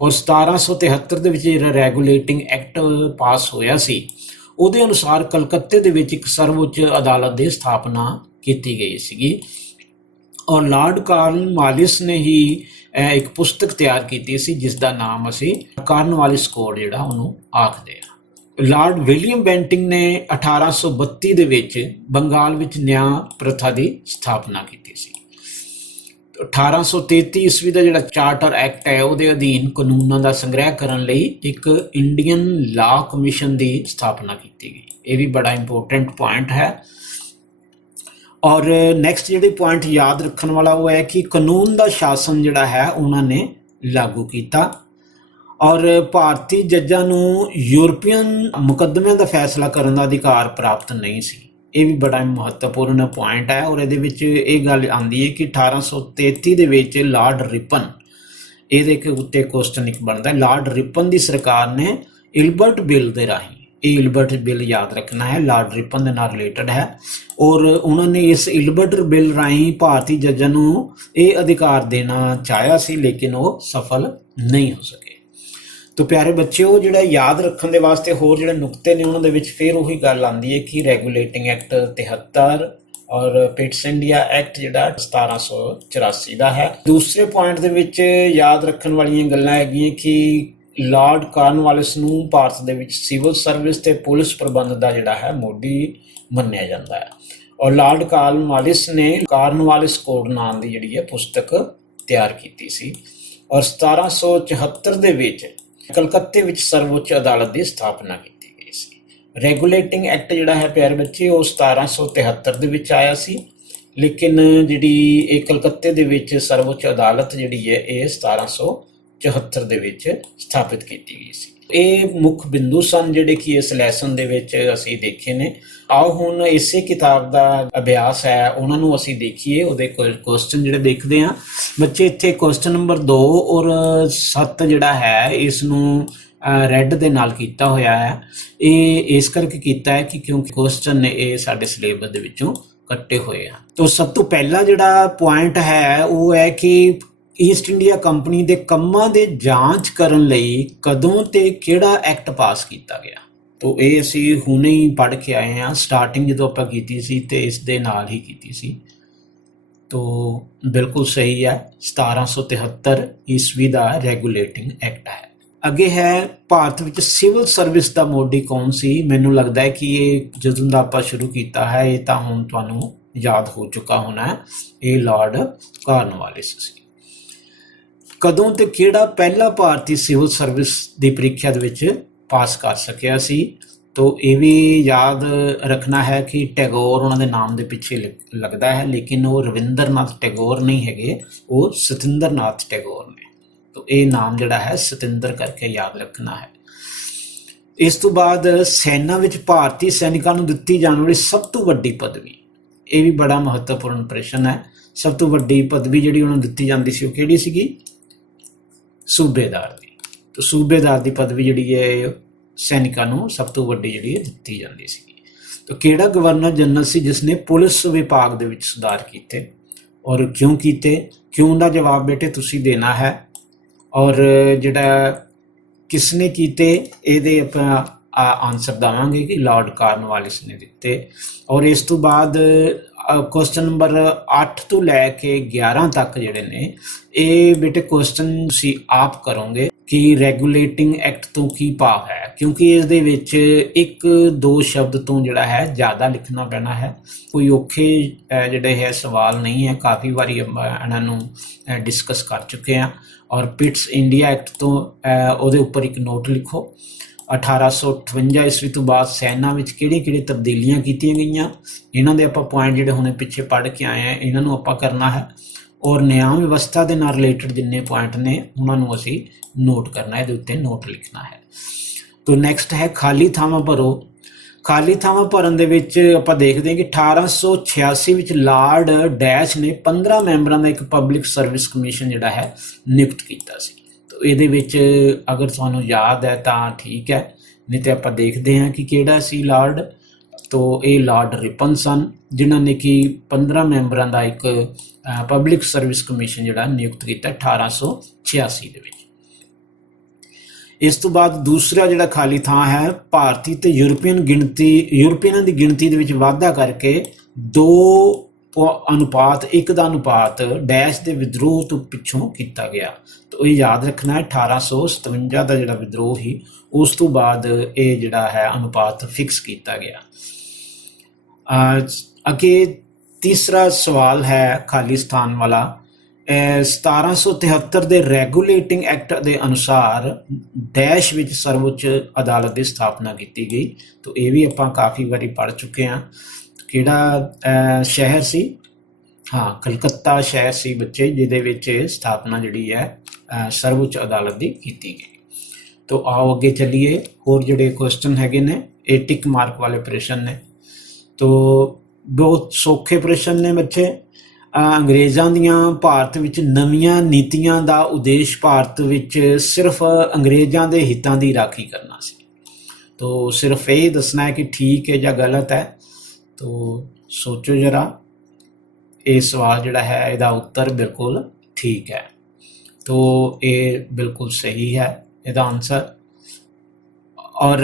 ਔਰ 1773 ਦੇ ਵਿੱਚ ਜਿਹੜਾ ਰੈਗੂਲੇਟਿੰਗ ਐਕਟ ਪਾਸ ਹੋਇਆ ਸੀ ਉਹਦੇ ਅਨੁਸਾਰ ਕਲਕੱਤੇ ਦੇ ਵਿੱਚ ਇੱਕ ਸਰਵਉੱਚ ਅਦਾਲਤ ਦੀ ਸਥਾਪਨਾ ਕੀਤੀ ਗਈ ਸੀਗੀ ਔਰ ਲਾਰਡ ਕਾਰਨਵਾਲਿਸ ਨੇ ਹੀ ਇੱਕ ਪੁਸਤਕ ਤਿਆਰ ਕੀਤੀ ਸੀ ਜਿਸ ਦਾ ਨਾਮ ਅਸੀਂ ਕਾਰਨਵਾਲਿਸ ਕੋਡ ਜਿਹੜਾ ਉਹਨੂੰ ਆਖਦੇ ਹਾਂ। ਲਾਰਡ ਵਿਲੀਅਮ ਬੈਂਟਿੰਗ ਨੇ 1832 ਦੇ ਵਿੱਚ ਬੰਗਾਲ ਵਿੱਚ ਨਿਆਂ ਪ੍ਰਥਾ ਦੀ ਸਥਾਪਨਾ ਕੀਤੀ ਸੀ। 1833 ਈਸਵੀ ਦਾ ਜਿਹੜਾ ਚਾਰਟਰ ਐਕਟ ਹੈ ਉਹਦੇ ਅਧੀਨ ਕਾਨੂੰਨਾਂ ਦਾ ਸੰਗ੍ਰਹਿ ਕਰਨ ਲਈ ਇੱਕ ਇੰਡੀਅਨ ਲਾਅ ਕਮਿਸ਼ਨ ਦੀ ਸਥਾਪਨਾ ਕੀਤੀ ਗਈ। ਇਹ ਵੀ ਬੜਾ ਇੰਪੋਰਟੈਂਟ ਪੁਆਇੰਟ ਹੈ। ਔਰ ਨੈਕਸਟ ਜਿਹੜੀ ਪੁਆਇੰਟ ਯਾਦ ਰੱਖਣ ਵਾਲਾ ਉਹ ਹੈ ਕਿ ਕਾਨੂੰਨ ਦਾ ਸ਼ਾਸਨ ਜਿਹੜਾ ਹੈ ਉਹਨਾਂ ਨੇ ਲਾਗੂ ਕੀਤਾ ਔਰ ਭਾਰਤੀ ਜੱਜਾਂ ਨੂੰ ਯੂਰਪੀਅਨ ਮੁਕੱਦਮਿਆਂ ਦਾ ਫੈਸਲਾ ਕਰਨ ਦਾ ਅਧਿਕਾਰ ਪ੍ਰਾਪਤ ਨਹੀਂ ਸੀ। ਇਹ ਵੀ ਬੜਾ ਮਹੱਤਵਪੂਰਨ ਪੁਆਇੰਟ ਹੈ ਔਰ ਇਹਦੇ ਵਿੱਚ ਇਹ ਗੱਲ ਆਉਂਦੀ ਹੈ ਕਿ 1833 ਦੇ ਵਿੱਚ ਲਾਰਡ ਰਿਪਨ ਇਹਦੇ ਉੱਤੇ ਕੁਐਸਚਨ ਇੱਕ ਬਣਦਾ ਲਾਰਡ ਰਿਪਨ ਦੀ ਸਰਕਾਰ ਨੇ ਇਲਬਰਟ ਬਿੱਲ ਦੇ ਰਾਹੀਂ ਇਹ ਇਲਬਰਟ ਬਿੱਲ ਯਾਦ ਰੱਖਣਾ ਹੈ ਲਾਰਡ ਰਿਪਨ ਦੇ ਨਾਲ ਰਿਲੇਟਡ ਹੈ ਔਰ ਉਹਨਾਂ ਨੇ ਇਸ ਇਲਬਰਟ ਬਿੱਲ ਰਾਹੀਂ ਭਾਰਤੀ ਜੱਜਾਂ ਨੂੰ ਇਹ ਅਧਿਕਾਰ ਦੇਣਾ ਚਾਹਿਆ ਸੀ ਲੇਕਿਨ ਉਹ ਸਫਲ ਨਹੀਂ ਹੋ ਸਕੇ। ਤੋ ਪਿਆਰੇ ਬੱਚਿਓ ਜਿਹੜਾ ਯਾਦ ਰੱਖਣ ਦੇ ਵਾਸਤੇ ਹੋਰ ਜਿਹੜੇ ਨੁਕਤੇ ਨੇ ਉਹਨਾਂ ਦੇ ਵਿੱਚ ਫਿਰ ਉਹੀ ਗੱਲ ਆਉਂਦੀ ਹੈ ਕਿ ਰੈਗੂਲੇਟਿੰਗ ਐਕਟ 73 ਔਰ ਪਿਟਸ ਇੰਡੀਆ ਐਕਟ ਜਿਹੜਾ 1784 ਦਾ ਹੈ। ਦੂਸਰੇ ਪੁਆਇੰਟ ਦੇ ਵਿੱਚ ਯਾਦ ਰੱਖਣ ਵਾਲੀਆਂ ਗੱਲਾਂ ਹੈਗੀਆਂ ਕਿ ਲਾਰਡ ਕਾਰਨਵਾਲਿਸ ਨੂੰ ਭਾਰਤ ਦੇ ਵਿੱਚ ਸਿਵਲ ਸਰਵਿਸ ਤੇ ਪੁਲਿਸ ਪ੍ਰਬੰਧ ਦਾ ਜਿਹੜਾ ਹੈ ਮੋਢੀ ਮੰਨਿਆ ਜਾਂਦਾ ਹੈ ਔਰ ਲਾਰਡ ਕਾਰਨਵਾਲਿਸ ਨੇ ਕਾਰਨਵਾਲਿਸ ਕੋਡ ਨਾਮ ਦੀ ਜਿਹੜੀ ਹੈ ਪੁਸਤਕ ਤਿਆਰ ਕੀਤੀ ਸੀ ਔਰ 1774 ਦੇ ਵਿੱਚ ਕਲਕੱਤੇ ਵਿੱਚ ਸਰਵਉੱਚ ਅਦਾਲਤ ਦੀ ਸਥਾਪਨਾ ਕੀਤੀ ਗਈ ਸੀ। ਰੈਗੂਲੇਟਿੰਗ ਐਕਟ ਜਿਹੜਾ ਹੈ ਪਿਆਰੇ ਬੱਚੇ ਉਹ 1773 ਦੇ ਵਿੱਚ ਆਇਆ ਸੀ ਲੇਕਿਨ ਜਿਹੜੀ ਇਹ ਕਲਕੱਤੇ ਦੇ ਵਿੱਚ ਸਰਵਉੱਚ ਅਦਾਲਤ ਜਿਹੜੀ ਹੈ ਇਹ 1774 ਦੇ ਵਿੱਚ ਸਥਾਪਿਤ ਕੀਤੀ ਗਈ ਸੀ। ਇਹ ਮੁੱਖ ਬਿੰਦੂ ਸਨ ਜਿਹੜੇ ਕਿ ਇਸ ਲੈਸਨ ਦੇ ਵਿੱਚ ਅਸੀਂ ਦੇਖੇ ਨੇ। ਆਓ ਹੁਣ ਇਸੇ ਕਿਤਾਬ ਦਾ ਅਭਿਆਸ ਹੈ ਉਹਨਾਂ ਨੂੰ ਅਸੀਂ ਦੇਖੀਏ, ਉਹਦੇ ਕੁਐਸਚਨ ਜਿਹੜੇ ਦੇਖਦੇ ਹਾਂ ਬੱਚੇ। ਇੱਥੇ ਕੁਐਸਚਨ ਨੰਬਰ 2 ਔਰ 7 ਜਿਹੜਾ ਹੈ ਇਸ ਨੂੰ ਰੈੱਡ ਦੇ ਨਾਲ ਕੀਤਾ ਹੋਇਆ ਹੈ। ਇਹ ਇਸ ਕਰਕੇ ਕੀਤਾ ਹੈ ਕਿ ਕਿਉਂਕਿ ਕੁਐਸਚਨ ਨੇ ਇਹ ਸਾਡੇ ਸਿਲੇਬਸ ਦੇ ਵਿੱਚੋਂ ਕੱਟੇ ਹੋਏ ਹਨ। ਤਾਂ ਸਭ ਤੋਂ ਪਹਿਲਾ ਜਿਹੜਾ ਪੁਆਇੰਟ ਹੈ ਉਹ ਹੈ ਕਿ ਈਸਟ ਇੰਡੀਆ ਕੰਪਨੀ ਦੇ ਕੰਮਾਂ ਦੇ ਜਾਂਚ ਕਰਨ ਲਈ ਕਦੋਂ ਤੇ ਕਿਹੜਾ ਐਕਟ ਪਾਸ ਕੀਤਾ ਗਿਆ। ਤਾਂ ਇਹ ਅਸੀਂ ਹੁਣੇ ਹੀ ਪੜ੍ਹ ਕੇ ਆਏ ਹਾਂ, ਸਟਾਰਟਿੰਗ ਜਦੋਂ ਆਪਾਂ ਕੀਤੀ ਸੀ ਤੇ ਇਸ ਦੇ ਨਾਲ ਹੀ ਕੀਤੀ ਸੀ। ਤਾਂ ਬਿਲਕੁਲ ਸਹੀ ਹੈ, 1773 ਈਸਵੀ ਦਾ ਰੈਗੂਲੇਟਿੰਗ ਐਕਟ ਹੈ। ਅੱਗੇ ਹੈ ਭਾਰਤ ਵਿੱਚ ਸਿਵਲ ਸਰਵਿਸ ਦਾ ਮੋਢੀ ਕੌਣ ਸੀ। ਮੈਨੂੰ ਲੱਗਦਾ ਹੈ ਕਿ ਇਹ ਜਦੋਂ ਦਾ ਆਪਾਂ ਸ਼ੁਰੂ ਕੀਤਾ ਹੈ ਇਹ ਤਾਂ ਹੁਣ ਤੁਹਾਨੂੰ ਯਾਦ ਹੋ ਚੁੱਕਾ ਹੋਣਾ ਹੈ, ਇਹ ਲਾਰਡ ਕਾਰਨਵਾਲਿਸ ਸੀ। ਕਦੋਂ ਤੇ ਕਿਹੜਾ ਪਹਿਲਾ ਭਾਰਤੀ ਸਿਵਲ ਸਰਵਿਸ ਦੀ ਪ੍ਰੀਖਿਆ ਦੇ ਵਿੱਚ ਪਾਸ ਕਰ ਸਕਿਆ ਸੀ। ਤੋ ਇਹ ਵੀ ਯਾਦ ਰੱਖਣਾ ਹੈ ਕਿ ਟੈਗੋਰ ਉਹਨਾਂ ਦੇ ਨਾਮ ਦੇ ਪਿੱਛੇ ਲੱਗਦਾ ਹੈ, ਲੇਕਿਨ ਉਹ ਰਵਿੰਦਰਨਾਥ ਟੈਗੋਰ ਨਹੀਂ ਹੈਗੇ, ਉਹ ਸਤਿੰਦਰਨਾਥ ਟੈਗੋਰ ਨੇ। ਤੋ ਇਹ ਨਾਮ ਜਿਹੜਾ ਹੈ ਸਤਿੰਦਰ ਕਰਕੇ ਯਾਦ ਰੱਖਣਾ ਹੈ। ਇਸ ਤੋਂ ਬਾਅਦ ਸੈਨਾ ਵਿੱਚ ਭਾਰਤੀ ਸੈਨਿਕਾਂ ਨੂੰ ਦਿੱਤੀ ਜਾਣ ਵਾਲੀ ਸਭ ਤੋਂ ਵੱਡੀ ਪਦਵੀ, ਇਹ ਵੀ ਬੜਾ ਮਹੱਤਵਪੂਰਨ ਪ੍ਰਸ਼ਨ ਹੈ। ਸਭ ਤੋਂ ਵੱਡੀ ਪਦਵੀ ਜਿਹੜੀ ਉਹਨਾਂ ਨੂੰ ਦਿੱਤੀ ਜਾਂਦੀ ਸੀ ਉਹ ਕਿਹੜੀ ਸੀਗੀ? ਸੂਬੇਦਾਰ ਦੀ। ਤਾਂ ਸੂਬੇਦਾਰ ਦੀ ਪਦਵੀ ਜਿਹੜੀ ਹੈ ਸੈਨਿਕਾਂ ਨੂੰ ਸਭ ਤੋਂ ਵੱਡੀ ਜਿਹੜੀ ਹੈ ਦਿੱਤੀ ਜਾਂਦੀ ਸੀ। ਤਾਂ ਕਿਹੜਾ ਗਵਰਨਰ ਜਨਰਲ ਸੀ ਜਿਸ ਨੇ ਪੁਲਿਸ ਵਿਭਾਗ ਦੇ ਵਿੱਚ ਸੁਧਾਰ ਕੀਤੇ ਔਰ ਕਿਉਂ ਕੀਤੇ? ਕਿਉਂ ਦਾ ਜਵਾਬ ਬੇਟੇ ਤੁਸੀਂ ਦੇਣਾ ਹੈ, ਔਰ ਜਿਹੜਾ ਕਿਸ ਨੇ ਕੀਤੇ ਇਹਦੇ ਆਪਾਂ ਆਨਸਰ ਦੇਵਾਂਗੇ ਕਿ ਲਾਰਡ ਕਾਰਨਵਾਲਿਸ ਨੇ ਦਿੱਤੇ। ਔਰ ਇਸ ਤੋਂ ਬਾਅਦ ਕੁਐਸਚਨ ਨੰਬਰ 8 ਤੋਂ ਲੈ ਕੇ 11 ਤੱਕ ਜਿਹੜੇ ਨੇ ਇਹ ਬੇਟੇ ਕੁਐਸਚਨ ਤੁਸੀਂ ਆਪ ਕਰੋਗੇ ਕਿ ਰੈਗੂਲੇਟਿੰਗ ਐਕਟ ਤੋਂ ਕੀ ਭਾਵ ਹੈ, ਕਿਉਂਕਿ ਇਸ ਦੇ ਵਿੱਚ 1-2 ਸ਼ਬਦ ਤੋਂ ਜਿਹੜਾ ਹੈ ਜ਼ਿਆਦਾ ਲਿਖਣਾ ਪੈਣਾ ਹੈ। ਕੋਈ ਔਖੇ ਜਿਹੜੇ ਹੈ ਸਵਾਲ ਨਹੀਂ ਹੈ, ਕਾਫੀ ਵਾਰੀ ਇਹਨਾਂ ਨੂੰ ਡਿਸਕਸ ਕਰ ਚੁੱਕੇ ਹਾਂ। ਔਰ ਪਿਟਸ ਇੰਡੀਆ ਐਕਟ ਤੋਂ ਉਹਦੇ ਉੱਪਰ ਇੱਕ ਨੋਟ ਲਿਖੋ। 1858 ਈਸਵੀ ਤੋਂ ਬਾਅਦ ਸੈਨਾ ਵਿੱਚ ਕਿਹੜੀਆਂ ਤਬਦੀਲੀਆਂ ਕੀਤੀਆਂ ਗਈਆਂ, ਇਹਨਾਂ ਦੇ ਆਪਾਂ ਪੁਆਇੰਟ ਜਿਹੜੇ ਹੁਣੇ ਪਿੱਛੇ ਪੜ੍ਹ ਕੇ ਆਏ ਹਾਂ ਇਹਨਾਂ ਨੂੰ ਆਪਾਂ ਕਰਨਾ ਹੈ। ਔਰ ਨਿਆਂ ਵਿਵਸਥਾ ਦੇ ਨਾਲ ਰਿਲੇਟਡ ਜਿੰਨੇ ਪੁਆਇੰਟ ਨੇ ਉਹਨਾਂ ਨੂੰ ਅਸੀਂ ਨੋਟ ਕਰਨਾ ਹੈ, ਇਹਦੇ ਉੱਤੇ ਨੋਟ ਲਿਖਣਾ ਹੈ। ਤੋ ਨੈਕਸਟ ਹੈ ਖਾਲੀ ਥਾਵਾਂ ਭਰੋ। ਖਾਲੀ ਥਾਵਾਂ ਭਰਨ ਦੇ ਵਿੱਚ ਆਪਾਂ ਦੇਖਦੇ ਹਾਂ ਕਿ 1886 ਵਿੱਚ ਲਾਰਡ ਡੈਸ਼ ਨੇ 15 ਮੈਂਬਰਾਂ ਦਾ ਇੱਕ ਪਬਲਿਕ ਸਰਵਿਸ ਕਮਿਸ਼ਨ ਜਿਹੜਾ ਹੈ ਨਿਯੁਕਤ ਕੀਤਾ ਸੀ। ਤੋ ਇਹਦੇ ਵਿੱਚ ਅਗਰ ਤੁਹਾਨੂੰ ਯਾਦ ਹੈ ਤਾਂ ਠੀਕ ਹੈ, ਨਹੀਂ ਤੇ ਆਪਾਂ ਦੇਖਦੇ ਹਾਂ ਕਿ ਕਿਹੜਾ ਸੀ ਲਾਰਡ। ਤੋ ਇਹ ਲਾਰਡ ਰਿਪਨ ਸਨ ਜਿਨ੍ਹਾਂ ਨੇ ਕਿ 15 ਮੈਂਬਰਾਂ ਦਾ ਇੱਕ ਪਬਲਿਕ ਸਰਵਿਸ ਕਮਿਸ਼ਨ ਜਿਹੜਾ ਨਿਯੁਕਤ ਕੀਤਾ 1886 ਦੇ ਵਿੱਚ। ਇਸ ਤੋਂ ਬਾਅਦ ਦੂਸਰਾ ਜਿਹੜਾ ਖਾਲੀ ਥਾਂ ਹੈ ਭਾਰਤੀ ਤੇ ਯੂਰਪੀਅਨਾਂ ਦੀ ਗਿਣਤੀ ਦੇ ਵਿੱਚ ਵਾਧਾ ਕਰਕੇ 2:1 ਦਾ ਅਨੁਪਾਤ ਡੈਸ਼ ਦੇ ਵਿਦਰੋਹ ਤੋਂ ਪਿੱਛੋਂ ਕੀਤਾ ਗਿਆ। ਤਾਂ ਇਹ ਯਾਦ ਰੱਖਣਾ ਹੈ 1857 ਦਾ ਜਿਹੜਾ ਵਿਦਰੋਹ ਸੀ ਉਸ ਤੋਂ ਬਾਅਦ ਇਹ ਜਿਹੜਾ ਹੈ ਅਨੁਪਾਤ ਫਿਕਸ ਕੀਤਾ ਗਿਆ। ਅੱਗੇ ਤੀਸਰਾ ਸਵਾਲ ਹੈ ਖਾਲੀ ਸਥਾਨ ਵਾਲਾ। 1773 ਦੇ ਰੈਗੂਲੇਟਿੰਗ ਐਕਟ ਦੇ ਅਨੁਸਾਰ ਡੈਸ਼ ਵਿੱਚ ਸਰਵਉੱਚ ਅਦਾਲਤ ਦੀ ਸਥਾਪਨਾ ਕੀਤੀ ਗਈ। ਤਾਂ ਇਹ ਵੀ ਆਪਾਂ ਕਾਫੀ ਵਾਰੀ ਪੜ੍ਹ ਚੁੱਕੇ ਹਾਂ। ਕਿਹੜਾ ਸ਼ਹਿਰ ਸੀ? ਹਾਂ, ਕਲਕੱਤਾ ਸ਼ਹਿਰ ਸੀ ਬੱਚੇ, ਜਿਹਦੇ ਵਿੱਚ ਸਥਾਪਨਾ ਜਿਹੜੀ ਹੈ ਸਰਵਉੱਚ ਅਦਾਲਤ ਦੀ ਕੀਤੀ ਗਈ। ਤਾਂ ਆਓ ਅੱਗੇ ਚੱਲੀਏ। ਹੋਰ ਜਿਹੜੇ ਕੁਐਸਚਨ ਹੈਗੇ ਨੇ ਇਹ ਟਿਕ ਮਾਰਕ ਵਾਲੇ ਪ੍ਰਸ਼ਨ ਨੇ। ਤਾਂ ਬਹੁਤ ਸੌਖੇ ਪ੍ਰਸ਼ਨ ਨੇ ਬੱਚੇ। ਅੰਗਰੇਜ਼ਾਂ ਦੀਆਂ ਭਾਰਤ ਵਿੱਚ ਨਵੀਆਂ ਨੀਤੀਆਂ ਦਾ ਉਦੇਸ਼ ਭਾਰਤ ਵਿੱਚ ਸਿਰਫ ਅੰਗਰੇਜ਼ਾਂ ਦੇ ਹਿੱਤਾਂ ਦੀ ਰਾਖੀ ਕਰਨਾ ਸੀ। ਤਾਂ ਸਿਰਫ ਇਹ ਦੱਸਣਾ ਹੈ ਕਿ ਠੀਕ ਹੈ ਜਾਂ ਗਲਤ ਹੈ। ਤਾਂ ਸੋਚੋ ਜਰਾ, ਇਹ ਸਵਾਲ ਜਿਹੜਾ ਹੈ ਇਹਦਾ ਉੱਤਰ ਬਿਲਕੁਲ ਠੀਕ ਹੈ। ਤਾਂ ਇਹ ਬਿਲਕੁਲ ਸਹੀ ਹੈ ਇਹਦਾ ਆਨਸਰ। ਔਰ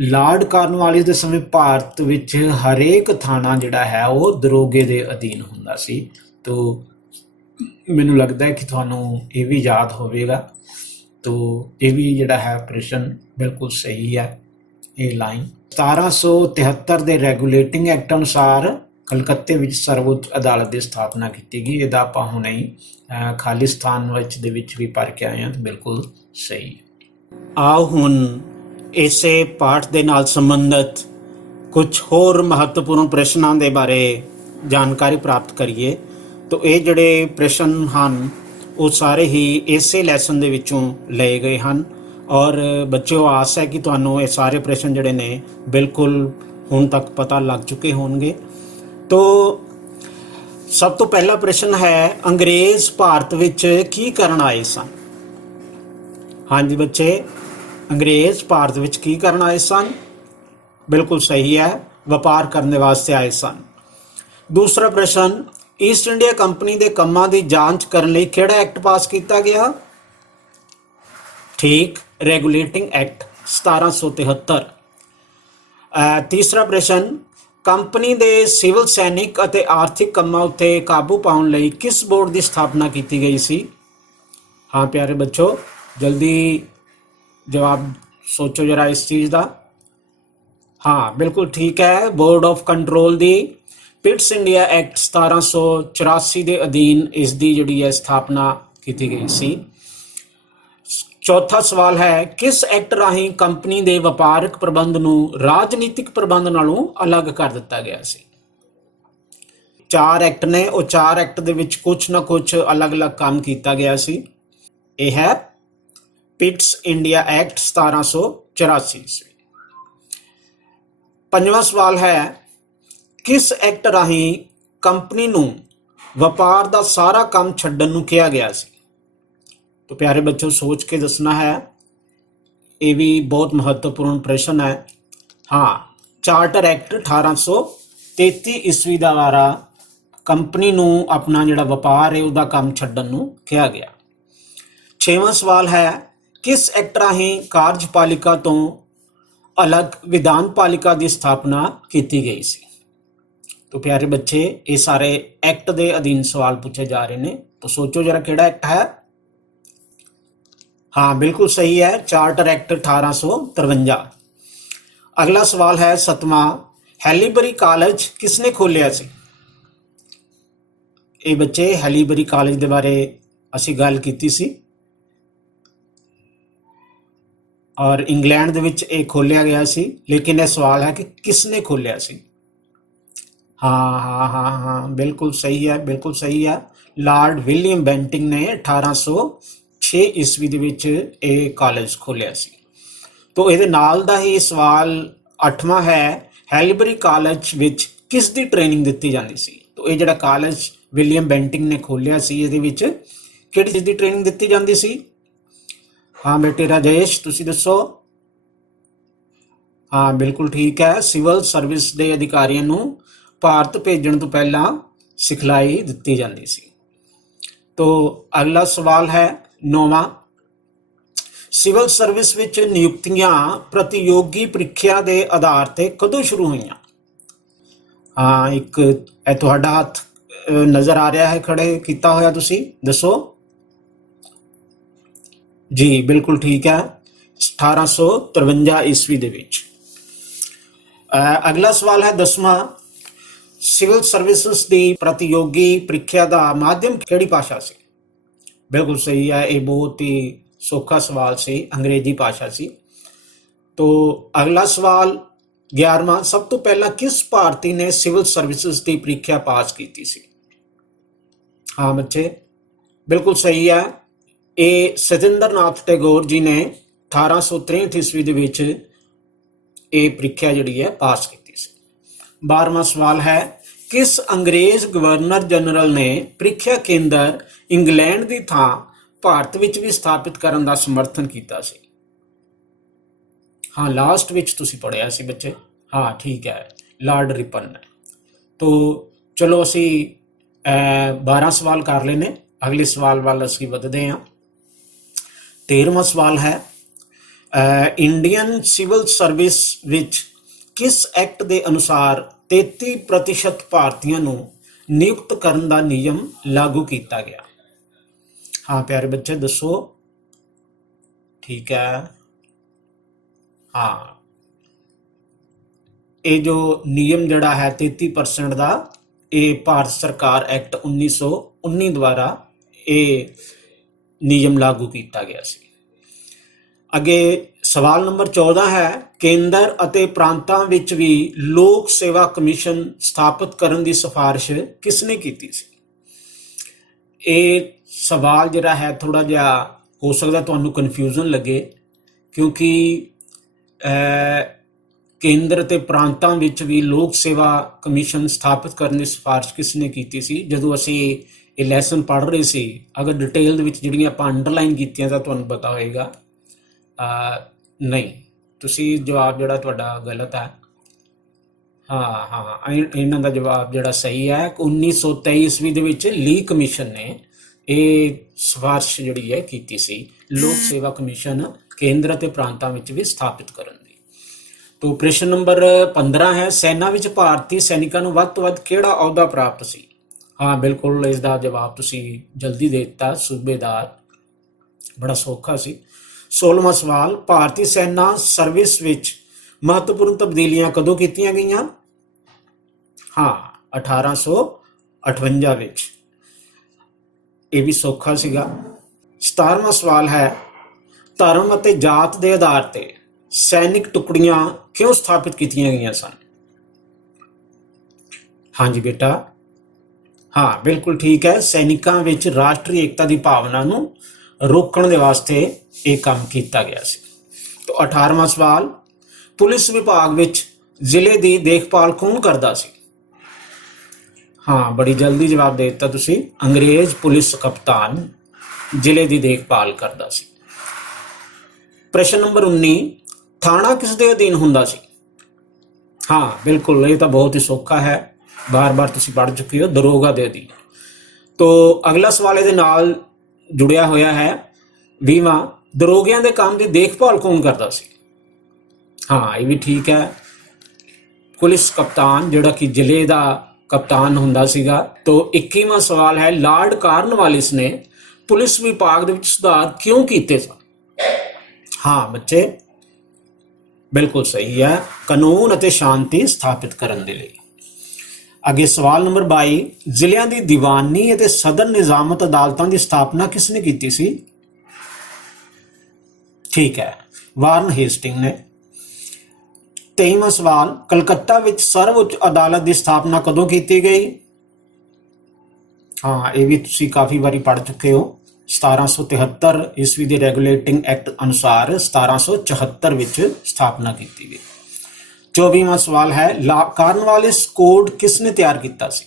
ਲਾਰਡ ਕਾਰਨਵਾਲਿਸ ਦੇ ਸਮੇਂ ਭਾਰਤ ਵਿੱਚ ਹਰੇਕ ਥਾਣਾ ਜਿਹੜਾ ਹੈ ਉਹ ਦਰੋਗੇ ਦੇ ਅਧੀਨ ਹੁੰਦਾ ਸੀ। ਤਾਂ ਮੈਨੂੰ ਲੱਗਦਾ ਹੈ ਕਿ ਤੁਹਾਨੂੰ ਇਹ ਵੀ ਯਾਦ ਹੋਵੇਗਾ। ਤਾਂ ਇਹ ਵੀ ਜਿਹੜਾ ਹੈ ਪ੍ਰਸ਼ਨ ਬਿਲਕੁਲ ਸਹੀ ਹੈ ਇਹ ਲਾਈਨ। 1773 ਦੇ ਰੈਗੂਲੇਟਿੰਗ ਐਕਟ ਅਨੁਸਾਰ ਕਲਕੱਤੇ ਵਿੱਚ ਸਰਵਉੱਚ ਅਦਾਲਤ ਦੀ ਸਥਾਪਨਾ ਕੀਤੀ ਗਈ। ਇਹਦਾ ਆਪਾਂ ਹੁਣੇ ਹੀ ਖਾਲਿਸਤਾਨ ਦੇ ਵਿੱਚ ਵੀ ਪੜ੍ਹ ਕੇ ਆਏ ਹਾਂ, ਤਾਂ ਬਿਲਕੁਲ ਸਹੀ। ਆਓ ਹੁਣ ਇਸੇ ਪਾਠ ਦੇ ਨਾਲ ਸੰਬੰਧਿਤ ਕੁਝ ਹੋਰ ਮਹੱਤਵਪੂਰਨ ਪ੍ਰਸ਼ਨਾਂ ਦੇ ਬਾਰੇ ਜਾਣਕਾਰੀ ਪ੍ਰਾਪਤ ਕਰੀਏ। ਤਾਂ ਇਹ ਜਿਹੜੇ ਪ੍ਰਸ਼ਨ ਹਨ ਉਹ ਸਾਰੇ ਹੀ ਇਸੇ ਲੈਸਨ ਦੇ ਵਿੱਚੋਂ ਲਏ ਗਏ ਹਨ। ਔਰ ਬੱਚਿਓ ਆਸ ਹੈ ਕਿ ਤੁਹਾਨੂੰ ਇਹ ਸਾਰੇ ਪ੍ਰਸ਼ਨ ਜਿਹੜੇ ਨੇ ਬਿਲਕੁਲ ਹੁਣ ਤੱਕ ਪਤਾ ਲੱਗ ਚੁੱਕੇ ਹੋਣਗੇ। ਤੋ ਸਭ ਤੋਂ ਪਹਿਲਾ ਪ੍ਰਸ਼ਨ ਹੈ, ਅੰਗਰੇਜ਼ ਭਾਰਤ ਵਿੱਚ ਕੀ ਕਰਨ ਆਏ ਸਨ? ਹਾਂਜੀ ਬੱਚੇ, ਅੰਗਰੇਜ਼ ਭਾਰਤ ਵਿੱਚ ਕੀ ਕਰਨ ਆਏ ਸਨ? ਬਿਲਕੁਲ ਸਹੀ ਹੈ, ਵਪਾਰ ਕਰਨ ਦੇ ਵਾਸਤੇ ਆਏ ਸਨ। ਦੂਸਰਾ ਪ੍ਰਸ਼ਨ, ਈਸਟ ਇੰਡੀਆ ਕੰਪਨੀ ਦੇ ਕੰਮਾਂ ਦੀ ਜਾਂਚ ਕਰਨ ਲਈ ਕਿਹੜਾ ਐਕਟ ਪਾਸ ਕੀਤਾ ਗਿਆ? ਠੀਕ, ਰੈਗੂਲੇਟਿੰਗ ਐਕਟ 1773। ਤੀਸਰਾ ਪ੍ਰਸ਼ਨ, ਕੰਪਨੀ ਦੇ ਸਿਵਲ, ਸੈਨਿਕ ਅਤੇ ਆਰਥਿਕ ਕੰਮਾਂ ਉੱਤੇ ਕਾਬੂ ਪਾਉਣ ਲਈ ਕਿਸ ਬੋਰਡ ਦੀ ਸਥਾਪਨਾ ਕੀਤੀ ਗਈ ਸੀ? ਹਾਂ ਪਿਆਰੇ ਬੱਚੋ, ਜਲਦੀ ਜਵਾਬ ਸੋਚੋ ਜਰਾ ਇਸ ਚੀਜ਼ ਦਾ। ਹਾਂ ਬਿਲਕੁਲ ਠੀਕ ਹੈ, board of control the Pits India act 1784 ਦੇ ਅਧੀਨ ਇਸ ਦੀ ਜਿਹੜੀ ਹੈ ਸਥਾਪਨਾ ਕੀਤੀ ਗਈ ਸੀ। ਚੌਥਾ ਸਵਾਲ ਹੈ, ਕਿਸ ਐਕਟ ਰਾਹੀਂ ਕੰਪਨੀ ਦੇ ਵਪਾਰਕ ਪ੍ਰਬੰਧ ਨੂੰ ਰਾਜਨੀਤਿਕ ਪ੍ਰਬੰਧ ਨਾਲੋਂ ਅਲੱਗ ਕਰ ਦਿੱਤਾ ਗਿਆ ਸੀ? 4 ਐਕਟ ਨੇ, ਉਹ 4 ਐਕਟ ਦੇ ਵਿੱਚ ਕੁਛ ਨਾ ਕੁਛ ਅਲੱਗ-ਅਲੱਗ ਕੰਮ ਕੀਤਾ ਗਿਆ ਸੀ। ਇਹ ਹੈ ਪਿਟਸ ਇੰਡੀਆ ਐਕਟ 1784। ਪੰਜਵਾਂ ਸਵਾਲ ਹੈ, ਕਿਸ ਐਕਟ ਰਾਹੀਂ ਕੰਪਨੀ ਨੂੰ ਵਪਾਰ ਦਾ ਸਾਰਾ ਕੰਮ ਛੱਡਣ ਨੂੰ ਕਿਹਾ ਗਿਆ ਸੀ? तो प्यारे बच्चों सोच के दसना है, ये भी बहुत महत्वपूर्ण प्रश्न है। हाँ, चार्टर एक्ट 1833 ईस्वी द्वारा कंपनी नूं अपना जिहड़ा वपार है उसका काम छड्डण नूं कहा गया। 6वां सवाल है, किस एक्ट राहीं कार्यपालिका तो अलग विधान पालिका की स्थापना की गई सी? तो प्यारे बच्चे ये सारे एक्ट के अधीन सवाल पूछे जा रहे हैं, तो सोचो जरा किहड़ा एक्ट है? हाँ बिल्कुल सही है, चार्टर एक्ट 1853। अगला सवाल है 7वां, हैलीबरी कॉलेज किसने खोलिया सी? ये बच्चे हैलीबरी कॉलेज के बारे असी गल कीती सी और इंग्लैंड दे विच ये खोलिया गया सी, लेकिन यह सवाल है कि किसने खोलिया सी? हाँ हाँ हाँ हाँ बिल्कुल सही है, बिल्कुल सही है, लॉर्ड विलियम बेंटिंग ने 1806 ईस्वी ਦੇ ਵਿੱਚ ਇਹ ਕਾਲਜ ਖੋਲਿਆ ਸੀ। तो ਇਹਦੇ ਨਾਲ ਦਾ ਹੀ ਸਵਾਲ 8ਵਾਂ ਹੈ, ਹੈਲੀਬਰੀ ਕਾਲਜ ਵਿੱਚ ਕਿਸ ਦੀ ਟ੍ਰੇਨਿੰਗ ਦਿੱਤੀ ਜਾਂਦੀ ਸੀ? तो ਇਹ ਜਿਹੜਾ ਕਾਲਜ ਵਿਲੀਅਮ ਬੈਂਟਿੰਗ ਨੇ ਖੋਲਿਆ ਸੀ, ਇਹਦੇ ਵਿੱਚ ਕਿਹੜੀ ਚੀਜ਼ ਦੀ ਟ੍ਰੇਨਿੰਗ ਦਿੱਤੀ ਜਾਂਦੀ ਸੀ? ਹਾਂ ਬੇਟੇ ਰਾਜੇਸ਼ ਤੁਸੀਂ ਦੱਸੋ। ਹਾਂ ਬਿਲਕੁਲ ਠੀਕ ਹੈ, ਸਿਵਲ ਸਰਵਿਸ ਦੇ ਅਧਿਕਾਰੀਆਂ ਨੂੰ ਭਾਰਤ ਭੇਜਣ ਤੋਂ ਪਹਿਲਾਂ ਸਿਖਲਾਈ ਦਿੱਤੀ ਜਾਂਦੀ ਸੀ। तो अगला सवाल है 9वां, सिविल सर्विस विच नियुक्तियां प्रतियोगी ਪ੍ਰੀਖਿਆ ਦੇ ਆਧਾਰ ਤੇ ਕਦੋਂ ਸ਼ੁਰੂ ਹੋਈਆਂ? हाँ एक ਤੁਹਾਡਾ ਹੱਥ ਨਜ਼ਰ ਆ ਰਿਹਾ ਹੈ ਖੜੇ ਕੀਤਾ ਹੋਇਆ, ਤੁਸੀਂ ਦੱਸੋ ਜੀ। ਬਿਲਕੁਲ ਠੀਕ ਹੈ, 1853 ਈਸਵੀ ਦੇ ਵਿੱਚ। ਅਗਲਾ ਸਵਾਲ ਹੈ 10ਵਾਂ, सिविल सर्विसेज की प्रतियोगी ਪ੍ਰੀਖਿਆ का माध्यम ਕਿਹੜੀ भाषा से? बिल्कुल सही है, ये बहुत ही सौखा सवाल से अंग्रेजी भाषा सी। तो अगला सवाल 11वां, सब तो पहला किस भारती ने सिविल सर्विसेज की ਪ੍ਰੀਖਿਆ पास की सी? हाँ बच्चे बिल्कुल सही है, ये सतेंद्र नाथ टैगोर जी ने 1863 ईस्वी ਦੇ ਵਿੱਚ ਇਹ ਪ੍ਰੀਖਿਆ ਜਿਹੜੀ ਹੈ ਪਾਸ ਕੀਤੀ ਸੀ। 12ਵਾਂ सवाल है, किस अंग्रेज गवर्नर जनरल ने ਪ੍ਰੀਖਿਆ ਕੇਂਦਰ इंग्लैंड की थां भारत विच भी स्थापित करने का समर्थन किया सी? हाँ लास्ट विच तुसी पढ़िया सी बच्चे। हाँ ठीक है, लॉर्ड रिपन ने। तो चलो असी 12 सवाल कर लेने, अगले सवाल वाल असी वधदे हां। 13वां सवाल है, इंडियन सिविल सर्विस विच किस एक्ट के अनुसार 33% भारतीयों को नियुक्त करने का नियम लागू किया गया? हाँ प्यारे बच्चे दसो। ठीक है, हाँ ये जो नियम जड़ा है 33% का, ये भारत सरकार एक्ट 1919 द्वारा ये नियम लागू किया गया सी। अगे सवाल नंबर 14 है, केंद्र अते प्रांतां विच भी लोक सेवा कमीशन स्थापित करने की सिफारिश किसने की सी? ये सवाल जिहड़ा है थोड़ा जिहा हो सकता तुहानूं कन्फ्यूजन लगे क्योंकि ਕੇਂਦਰ ਤੇ ਪ੍ਰਾਂਤਾਂ ਵਿੱਚ ਵੀ ਲੋਕ ਸੇਵਾ ਕਮਿਸ਼ਨ ਸਥਾਪਿਤ ਕਰਨ ਦੀ ਸਿਫਾਰਿਸ਼ ਕਿਸ ਨੇ ਕੀਤੀ ਸੀ? ਜਦੋਂ ਅਸੀਂ ਇਹ ਲੈਸਨ ਪੜ੍ਹ ਰਹੇ ਸੀ, ਅਗਰ ਡਿਟੇਲ ਦੇ ਵਿੱਚ ਜਿਹੜੀਆਂ ਆਪਾਂ ਅੰਡਰਲਾਈਨ ਕੀਤੀਆਂ ਤਾਂ ਤੁਹਾਨੂੰ ਪਤਾ ਹੋਏਗਾ। ਨਹੀਂ, ਤੁਸੀਂ ਜਵਾਬ ਜਿਹੜਾ ਤੁਹਾਡਾ ਗਲਤ ਹੈ। ਹਾਂ, ਇਹਨਾਂ ਦਾ ਜਵਾਬ ਜਿਹੜਾ ਸਹੀ ਹੈ 1923 ਈਸਵੀ ਦੇ ਵਿੱਚ ਲੀ ਕਮਿਸ਼ਨ ਨੇ ਇਹ ਸਿਫਾਰਿਸ਼ ਜਿਹੜੀ ਹੈ ਕੀਤੀ ਸੀ, ਲੋਕ ਸੇਵਾ ਕਮਿਸ਼ਨ ਕੇਂਦਰ ਅਤੇ ਪ੍ਰਾਂਤਾਂ ਵਿੱਚ ਵੀ ਸਥਾਪਿਤ ਕਰਨ ਦੀ। ਤੋ ਪ੍ਰਸ਼ਨ ਨੰਬਰ 15 ਹੈ, ਸੈਨਾ ਵਿੱਚ ਭਾਰਤੀ ਸੈਨਿਕਾਂ ਨੂੰ ਵੱਧ ਤੋਂ ਵੱਧ ਕਿਹੜਾ ਅਹੁਦਾ ਪ੍ਰਾਪਤ ਸੀ? ਹਾਂ ਬਿਲਕੁਲ, ਇਸ ਦਾ ਜਵਾਬ ਤੁਸੀਂ ਜਲਦੀ ਦੇ ਦਿੱਤਾ, ਸੂਬੇਦਾਰ। ਬੜਾ ਸੌਖਾ ਸੀ। 16ਵਾਂ ਸਵਾਲ, ਭਾਰਤੀ ਸੈਨਾ ਸਰਵਿਸ ਵਿੱਚ ਮਹੱਤਵਪੂਰਨ ਤਬਦੀਲੀਆਂ ਕਦੋਂ ਕੀਤੀਆਂ ਗਈਆਂ? ਹਾਂ 1858 ਵਿੱਚ। ਇਹ ਵੀ ਸੌਖਾ ਸੀਗਾ। 17ਵਾਂ ਸਵਾਲ ਹੈ, ਧਰਮ ਅਤੇ ਜਾਤ ਦੇ ਆਧਾਰ ਤੇ ਸੈਨਿਕ ਟੁਕੜੀਆਂ ਕਿਉਂ ਸਥਾਪਿਤ ਕੀਤੀਆਂ ਗਈਆਂ ਸਨ? ਹਾਂਜੀ ਬੇਟਾ, ਹਾਂ ਬਿਲਕੁਲ ਠੀਕ ਹੈ। ਸੈਨਿਕਾਂ ਵਿੱਚ ਰਾਸ਼ਟਰੀ ਏਕਤਾ ਦੀ ਭਾਵਨਾ ਨੂੰ ਰੋਕਣ ਦੇ ਵਾਸਤੇ ਇਹ ਕੰਮ ਕੀਤਾ ਗਿਆ ਸੀ। ਤਾਂ 18ਵਾਂ ਸਵਾਲ, ਪੁਲਿਸ ਵਿਭਾਗ ਵਿੱਚ ਜ਼ਿਲ੍ਹੇ ਦੀ ਦੇਖਭਾਲ ਕੌਣ ਕਰਦਾ ਸੀ? ਹਾਂ ਬੜੀ ਜਲਦੀ ਜਵਾਬ ਦੇ ਦਿੱਤਾ ਤੁਸੀਂ, ਅੰਗਰੇਜ਼ ਪੁਲਿਸ ਕਪਤਾਨ ਜ਼ਿਲ੍ਹੇ ਦੀ ਦੇਖਭਾਲ ਕਰਦਾ ਸੀ। ਪ੍ਰਸ਼ਨ ਨੰਬਰ 19, ਥਾਣਾ ਕਿਸ ਦੇ ਅਧੀਨ ਹੁੰਦਾ ਸੀ? ਹਾਂ ਬਿਲਕੁਲ, ਇਹ ਤਾਂ ਬਹੁਤ ਹੀ ਸੌਖਾ ਹੈ, ਬਾਰ-ਬਾਰ ਤੁਸੀਂ ਪੜ੍ਹ ਚੁੱਕੇ ਹੋ, ਦਰੋਗਾ ਦੇ ਅਧੀਨ। ਤੋ ਅਗਲਾ ਸਵਾਲ ਇਹਦੇ ਨਾਲ ਜੁੜਿਆ ਹੋਇਆ ਹੈ, 20ਵਾਂ, ਦਰੋਗਿਆਂ ਦੇ ਕੰਮ ਦੀ ਦੇਖਭਾਲ ਕੌਣ ਕਰਦਾ ਸੀ? ਹਾਂ ਇਹ ਵੀ ਠੀਕ ਹੈ, ਪੁਲਿਸ ਕਪਤਾਨ ਜਿਹੜਾ ਕਿ ਜ਼ਿਲ੍ਹੇ ਦਾ ਕਪਤਾਨ ਹੁੰਦਾ ਸੀਗਾ। ਤੋ 21ਵਾਂ ਸਵਾਲ ਹੈ, ਲਾਰਡ ਕਾਰਨਵਾਲਿਸ ਨੇ ਪੁਲਿਸ ਵਿਭਾਗ ਦੇ ਵਿੱਚ ਸੁਧਾਰ ਕਿਉਂ ਕੀਤੇ ਸਨ? ਹਾਂ ਬੱਚੇ ਬਿਲਕੁਲ ਸਹੀ ਹੈ, ਕਾਨੂੰਨ ਅਤੇ ਸ਼ਾਂਤੀ ਸਥਾਪਿਤ ਕਰਨ ਦੇ ਲਈ। ਅੱਗੇ ਸਵਾਲ ਨੰਬਰ 22, ਜ਼ਿਲ੍ਹਿਆਂ ਦੀ ਦੀਵਾਨੀ ਅਤੇ ਸਦਰ ਨਿਜ਼ਾਮਤ ਅਦਾਲਤਾਂ ਦੀ ਸਥਾਪਨਾ ਕਿਸ ਨੇ ਕੀਤੀ ਸੀ? ਠੀਕ ਹੈ, ਵਾਰਨ ਹੇਸਟਿੰਗ ਨੇ। 23ਵਾਂ ਸਵਾਲ, ਕਲਕੱਤਾ ਵਿੱਚ ਸਰਵਉੱਚ ਅਦਾਲਤ ਦੀ ਸਥਾਪਨਾ ਕਦੋਂ ਕੀਤੀ ਗਈ? ਹਾਂ ਇਹ ਵੀ ਤੁਸੀਂ ਕਾਫੀ ਵਾਰੀ ਪੜ੍ਹ ਚੁੱਕੇ ਹੋ। 1773 ਈਸਵੀ ਦੇ ਰੈਗੂਲੇਟਿੰਗ ਐਕਟ ਅਨੁਸਾਰ 1774 ਵਿੱਚ ਸਥਾਪਨਾ ਕੀਤੀ ਗਈ। 24ਵਾਂ ਸਵਾਲ ਹੈ, ਕਾਰਨਵਾਲਿਸ ਕੋਡ ਕਿਸ ਨੇ ਤਿਆਰ ਕੀਤਾ ਸੀ?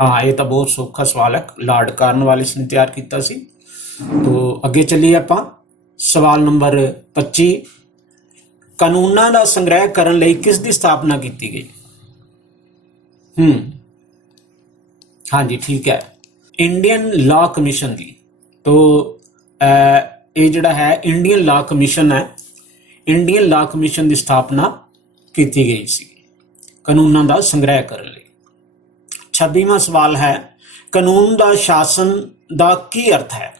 ਹਾਂ ਇਹ ਤਾਂ ਬਹੁਤ ਸੌਖਾ ਸਵਾਲ ਹੈ, ਲਾਰਡ ਕਾਰਨਵਾਲਿਸ ਨੇ ਤਿਆਰ ਕੀਤਾ ਸੀ। ਤੋ ਅੱਗੇ ਚੱਲੀਏ ਆਪਾਂ, ਸਵਾਲ ਨੰਬਰ 25, ਕਾਨੂੰਨਾਂ ਦਾ ਸੰਗ੍ਰਹਿ ਕਰਨ ਲਈ ਕਿਸ ਦੀ ਸਥਾਪਨਾ ਕੀਤੀ ਗਈ? ਹਾਂਜੀ ਠੀਕ ਹੈ, ਇੰਡੀਅਨ ਲਾਅ ਕਮਿਸ਼ਨ ਦੀ। ਤੋ ਇਹ ਜਿਹੜਾ ਹੈ ਇੰਡੀਅਨ ਲਾਅ ਕਮਿਸ਼ਨ ਹੈ, ਇੰਡੀਅਨ ਲਾਅ ਕਮਿਸ਼ਨ ਦੀ ਸਥਾਪਨਾ ਕੀਤੀ ਗਈ ਸੀ ਕਾਨੂੰਨਾਂ ਦਾ ਸੰਗ੍ਰਹਿ ਕਰਨ ਲਈ। 26ਵਾਂ ਸਵਾਲ ਹੈ, ਕਾਨੂੰਨ ਦਾ ਸ਼ਾਸਨ ਦਾ ਕੀ ਅਰਥ ਹੈ?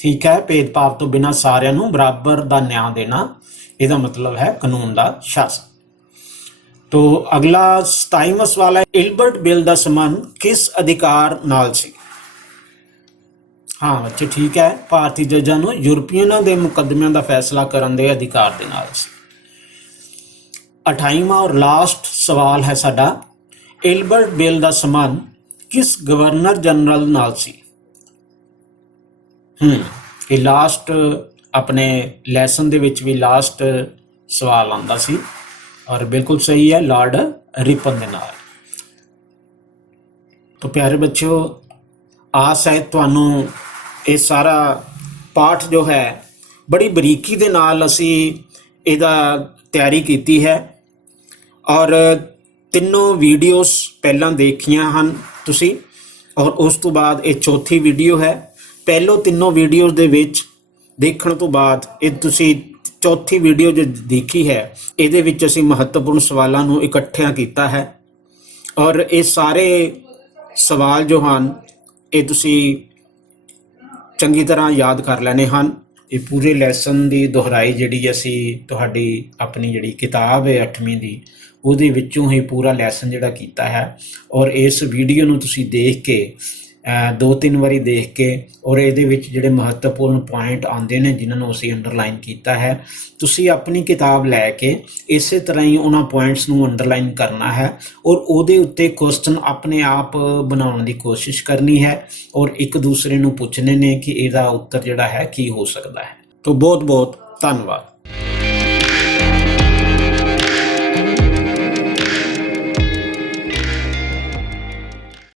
ਠੀਕ ਹੈ, ਭੇਦਭਾਵ ਤੋਂ ਬਿਨਾਂ ਸਾਰਿਆਂ ਨੂੰ ਬਰਾਬਰ ਦਾ ਨਿਆਂ ਦੇਣਾ, ਇਹਦਾ ਮਤਲਬ ਹੈ ਕਾਨੂੰਨ ਦਾ ਸ਼ਾਸਨ। ਤੋ ਅਗਲਾ 27ਵਾਂ ਸਵਾਲ ਹੈ, ਇਲਬਰਟ ਬਿੱਲ ਦਾ ਸੰਬੰਧ ਕਿਸ ਅਧਿਕਾਰ ਨਾਲ ਸੀ? ਹਾਂ ਬੱਚੇ ਠੀਕ ਹੈ, ਭਾਰਤੀ ਜੱਜਾਂ ਨੂੰ ਯੂਰਪੀਅਨਾਂ ਦੇ ਮੁਕੱਦਮਿਆਂ ਦਾ ਫੈਸਲਾ ਕਰਨ ਦੇ ਅਧਿਕਾਰ ਦੇ ਨਾਲ ਸੀ। 28ਵਾਂ ਔਰ ਲਾਸਟ ਸਵਾਲ ਹੈ ਸਾਡਾ, ਇਲਬਰਟ ਬਿੱਲ ਦਾ ਸੰਬੰਧ ਕਿਸ ਗਵਰਨਰ ਜਨਰਲ ਨਾਲ ਸੀ? ਇਹ ਲਾਸਟ ਆਪਣੇ ਲੈਸਨ ਦੇ ਵਿੱਚ ਵੀ ਲਾਸਟ ਸਵਾਲ ਆਉਂਦਾ ਸੀ ਔਰ ਬਿਲਕੁਲ ਸਹੀ ਹੈ, ਲਾਰਡ ਰਿਪਨ ਦੇ ਨਾਲ। ਤਾਂ ਪਿਆਰੇ ਬੱਚਿਓ, ਆਸ ਹੈ ਤੁਹਾਨੂੰ ਇਹ ਸਾਰਾ ਪਾਠ ਜੋ ਹੈ ਬੜੀ ਬਰੀਕੀ ਦੇ ਨਾਲ ਅਸੀਂ ਇਹਦਾ ਤਿਆਰੀ ਕੀਤੀ ਹੈ ਔਰ ਤਿੰਨੋਂ ਵੀਡੀਓਜ਼ ਪਹਿਲਾਂ ਦੇਖੀਆਂ ਹਨ ਤੁਸੀਂ, ਔਰ ਉਸ ਤੋਂ ਬਾਅਦ ਇਹ ਚੌਥੀ ਵੀਡੀਓ ਹੈ। ਪਹਿਲੋਂ ਤਿੰਨੋਂ ਵੀਡੀਓਜ਼ ਦੇ ਵਿੱਚ ਦੇਖਣ ਤੋਂ ਬਾਅਦ ਇਹ ਤੁਸੀਂ ਚੌਥੀ ਵੀਡੀਓ ਜੋ ਦੇਖੀ ਹੈ, ਇਹਦੇ ਵਿੱਚ ਅਸੀਂ ਮਹੱਤਵਪੂਰਨ ਸਵਾਲਾਂ ਨੂੰ ਇਕੱਠਿਆਂ ਕੀਤਾ ਹੈ ਔਰ ਇਹ ਸਾਰੇ ਸਵਾਲ ਜੋ ਹਨ ਇਹ ਤੁਸੀਂ ਚੰਗੀ ਤਰ੍ਹਾਂ ਯਾਦ ਕਰ ਲੈਣੇ ਹਨ। ਇਹ ਪੂਰੇ ਲੈਸਨ ਦੀ ਦੁਹਰਾਈ ਜਿਹੜੀ ਅਸੀਂ ਤੁਹਾਡੀ ਆਪਣੀ ਜਿਹੜੀ ਕਿਤਾਬ ਹੈ 8ਵੀਂ ਦੀ, ਉਹਦੇ ਵਿੱਚੋਂ ਹੀ ਪੂਰਾ ਲੈਸਨ ਜਿਹੜਾ ਕੀਤਾ ਹੈ ਔਰ ਇਸ ਵੀਡੀਓ ਨੂੰ ਤੁਸੀਂ ਦੇਖ ਕੇ 2-3 ਵਾਰੀ ਦੇਖ ਕੇ ਔਰ ਇਹਦੇ ਵਿੱਚ ਜਿਹੜੇ ਮਹੱਤਵਪੂਰਨ ਪੁਆਇੰਟ ਆਉਂਦੇ ਨੇ ਜਿਨ੍ਹਾਂ ਨੂੰ ਅਸੀਂ ਅੰਡਰਲਾਈਨ ਕੀਤਾ ਹੈ, ਤੁਸੀਂ ਆਪਣੀ ਕਿਤਾਬ ਲੈ ਕੇ ਇਸੇ ਤਰ੍ਹਾਂ ਹੀ ਉਹਨਾਂ ਪੁਆਇੰਟਸ ਨੂੰ ਅੰਡਰਲਾਈਨ ਕਰਨਾ ਹੈ ਔਰ ਉਹਦੇ ਉੱਤੇ ਕੁਐਸਚਨ ਆਪਣੇ ਆਪ ਬਣਾਉਣ ਦੀ ਕੋਸ਼ਿਸ਼ ਕਰਨੀ ਹੈ ਔਰ ਇੱਕ ਦੂਸਰੇ ਨੂੰ ਪੁੱਛਣੇ ਨੇ ਕਿ ਇਹਦਾ ਉੱਤਰ ਜਿਹੜਾ ਹੈ ਕੀ ਹੋ ਸਕਦਾ ਹੈ। ਤੋਂ ਬਹੁਤ ਬਹੁਤ ਧੰਨਵਾਦ।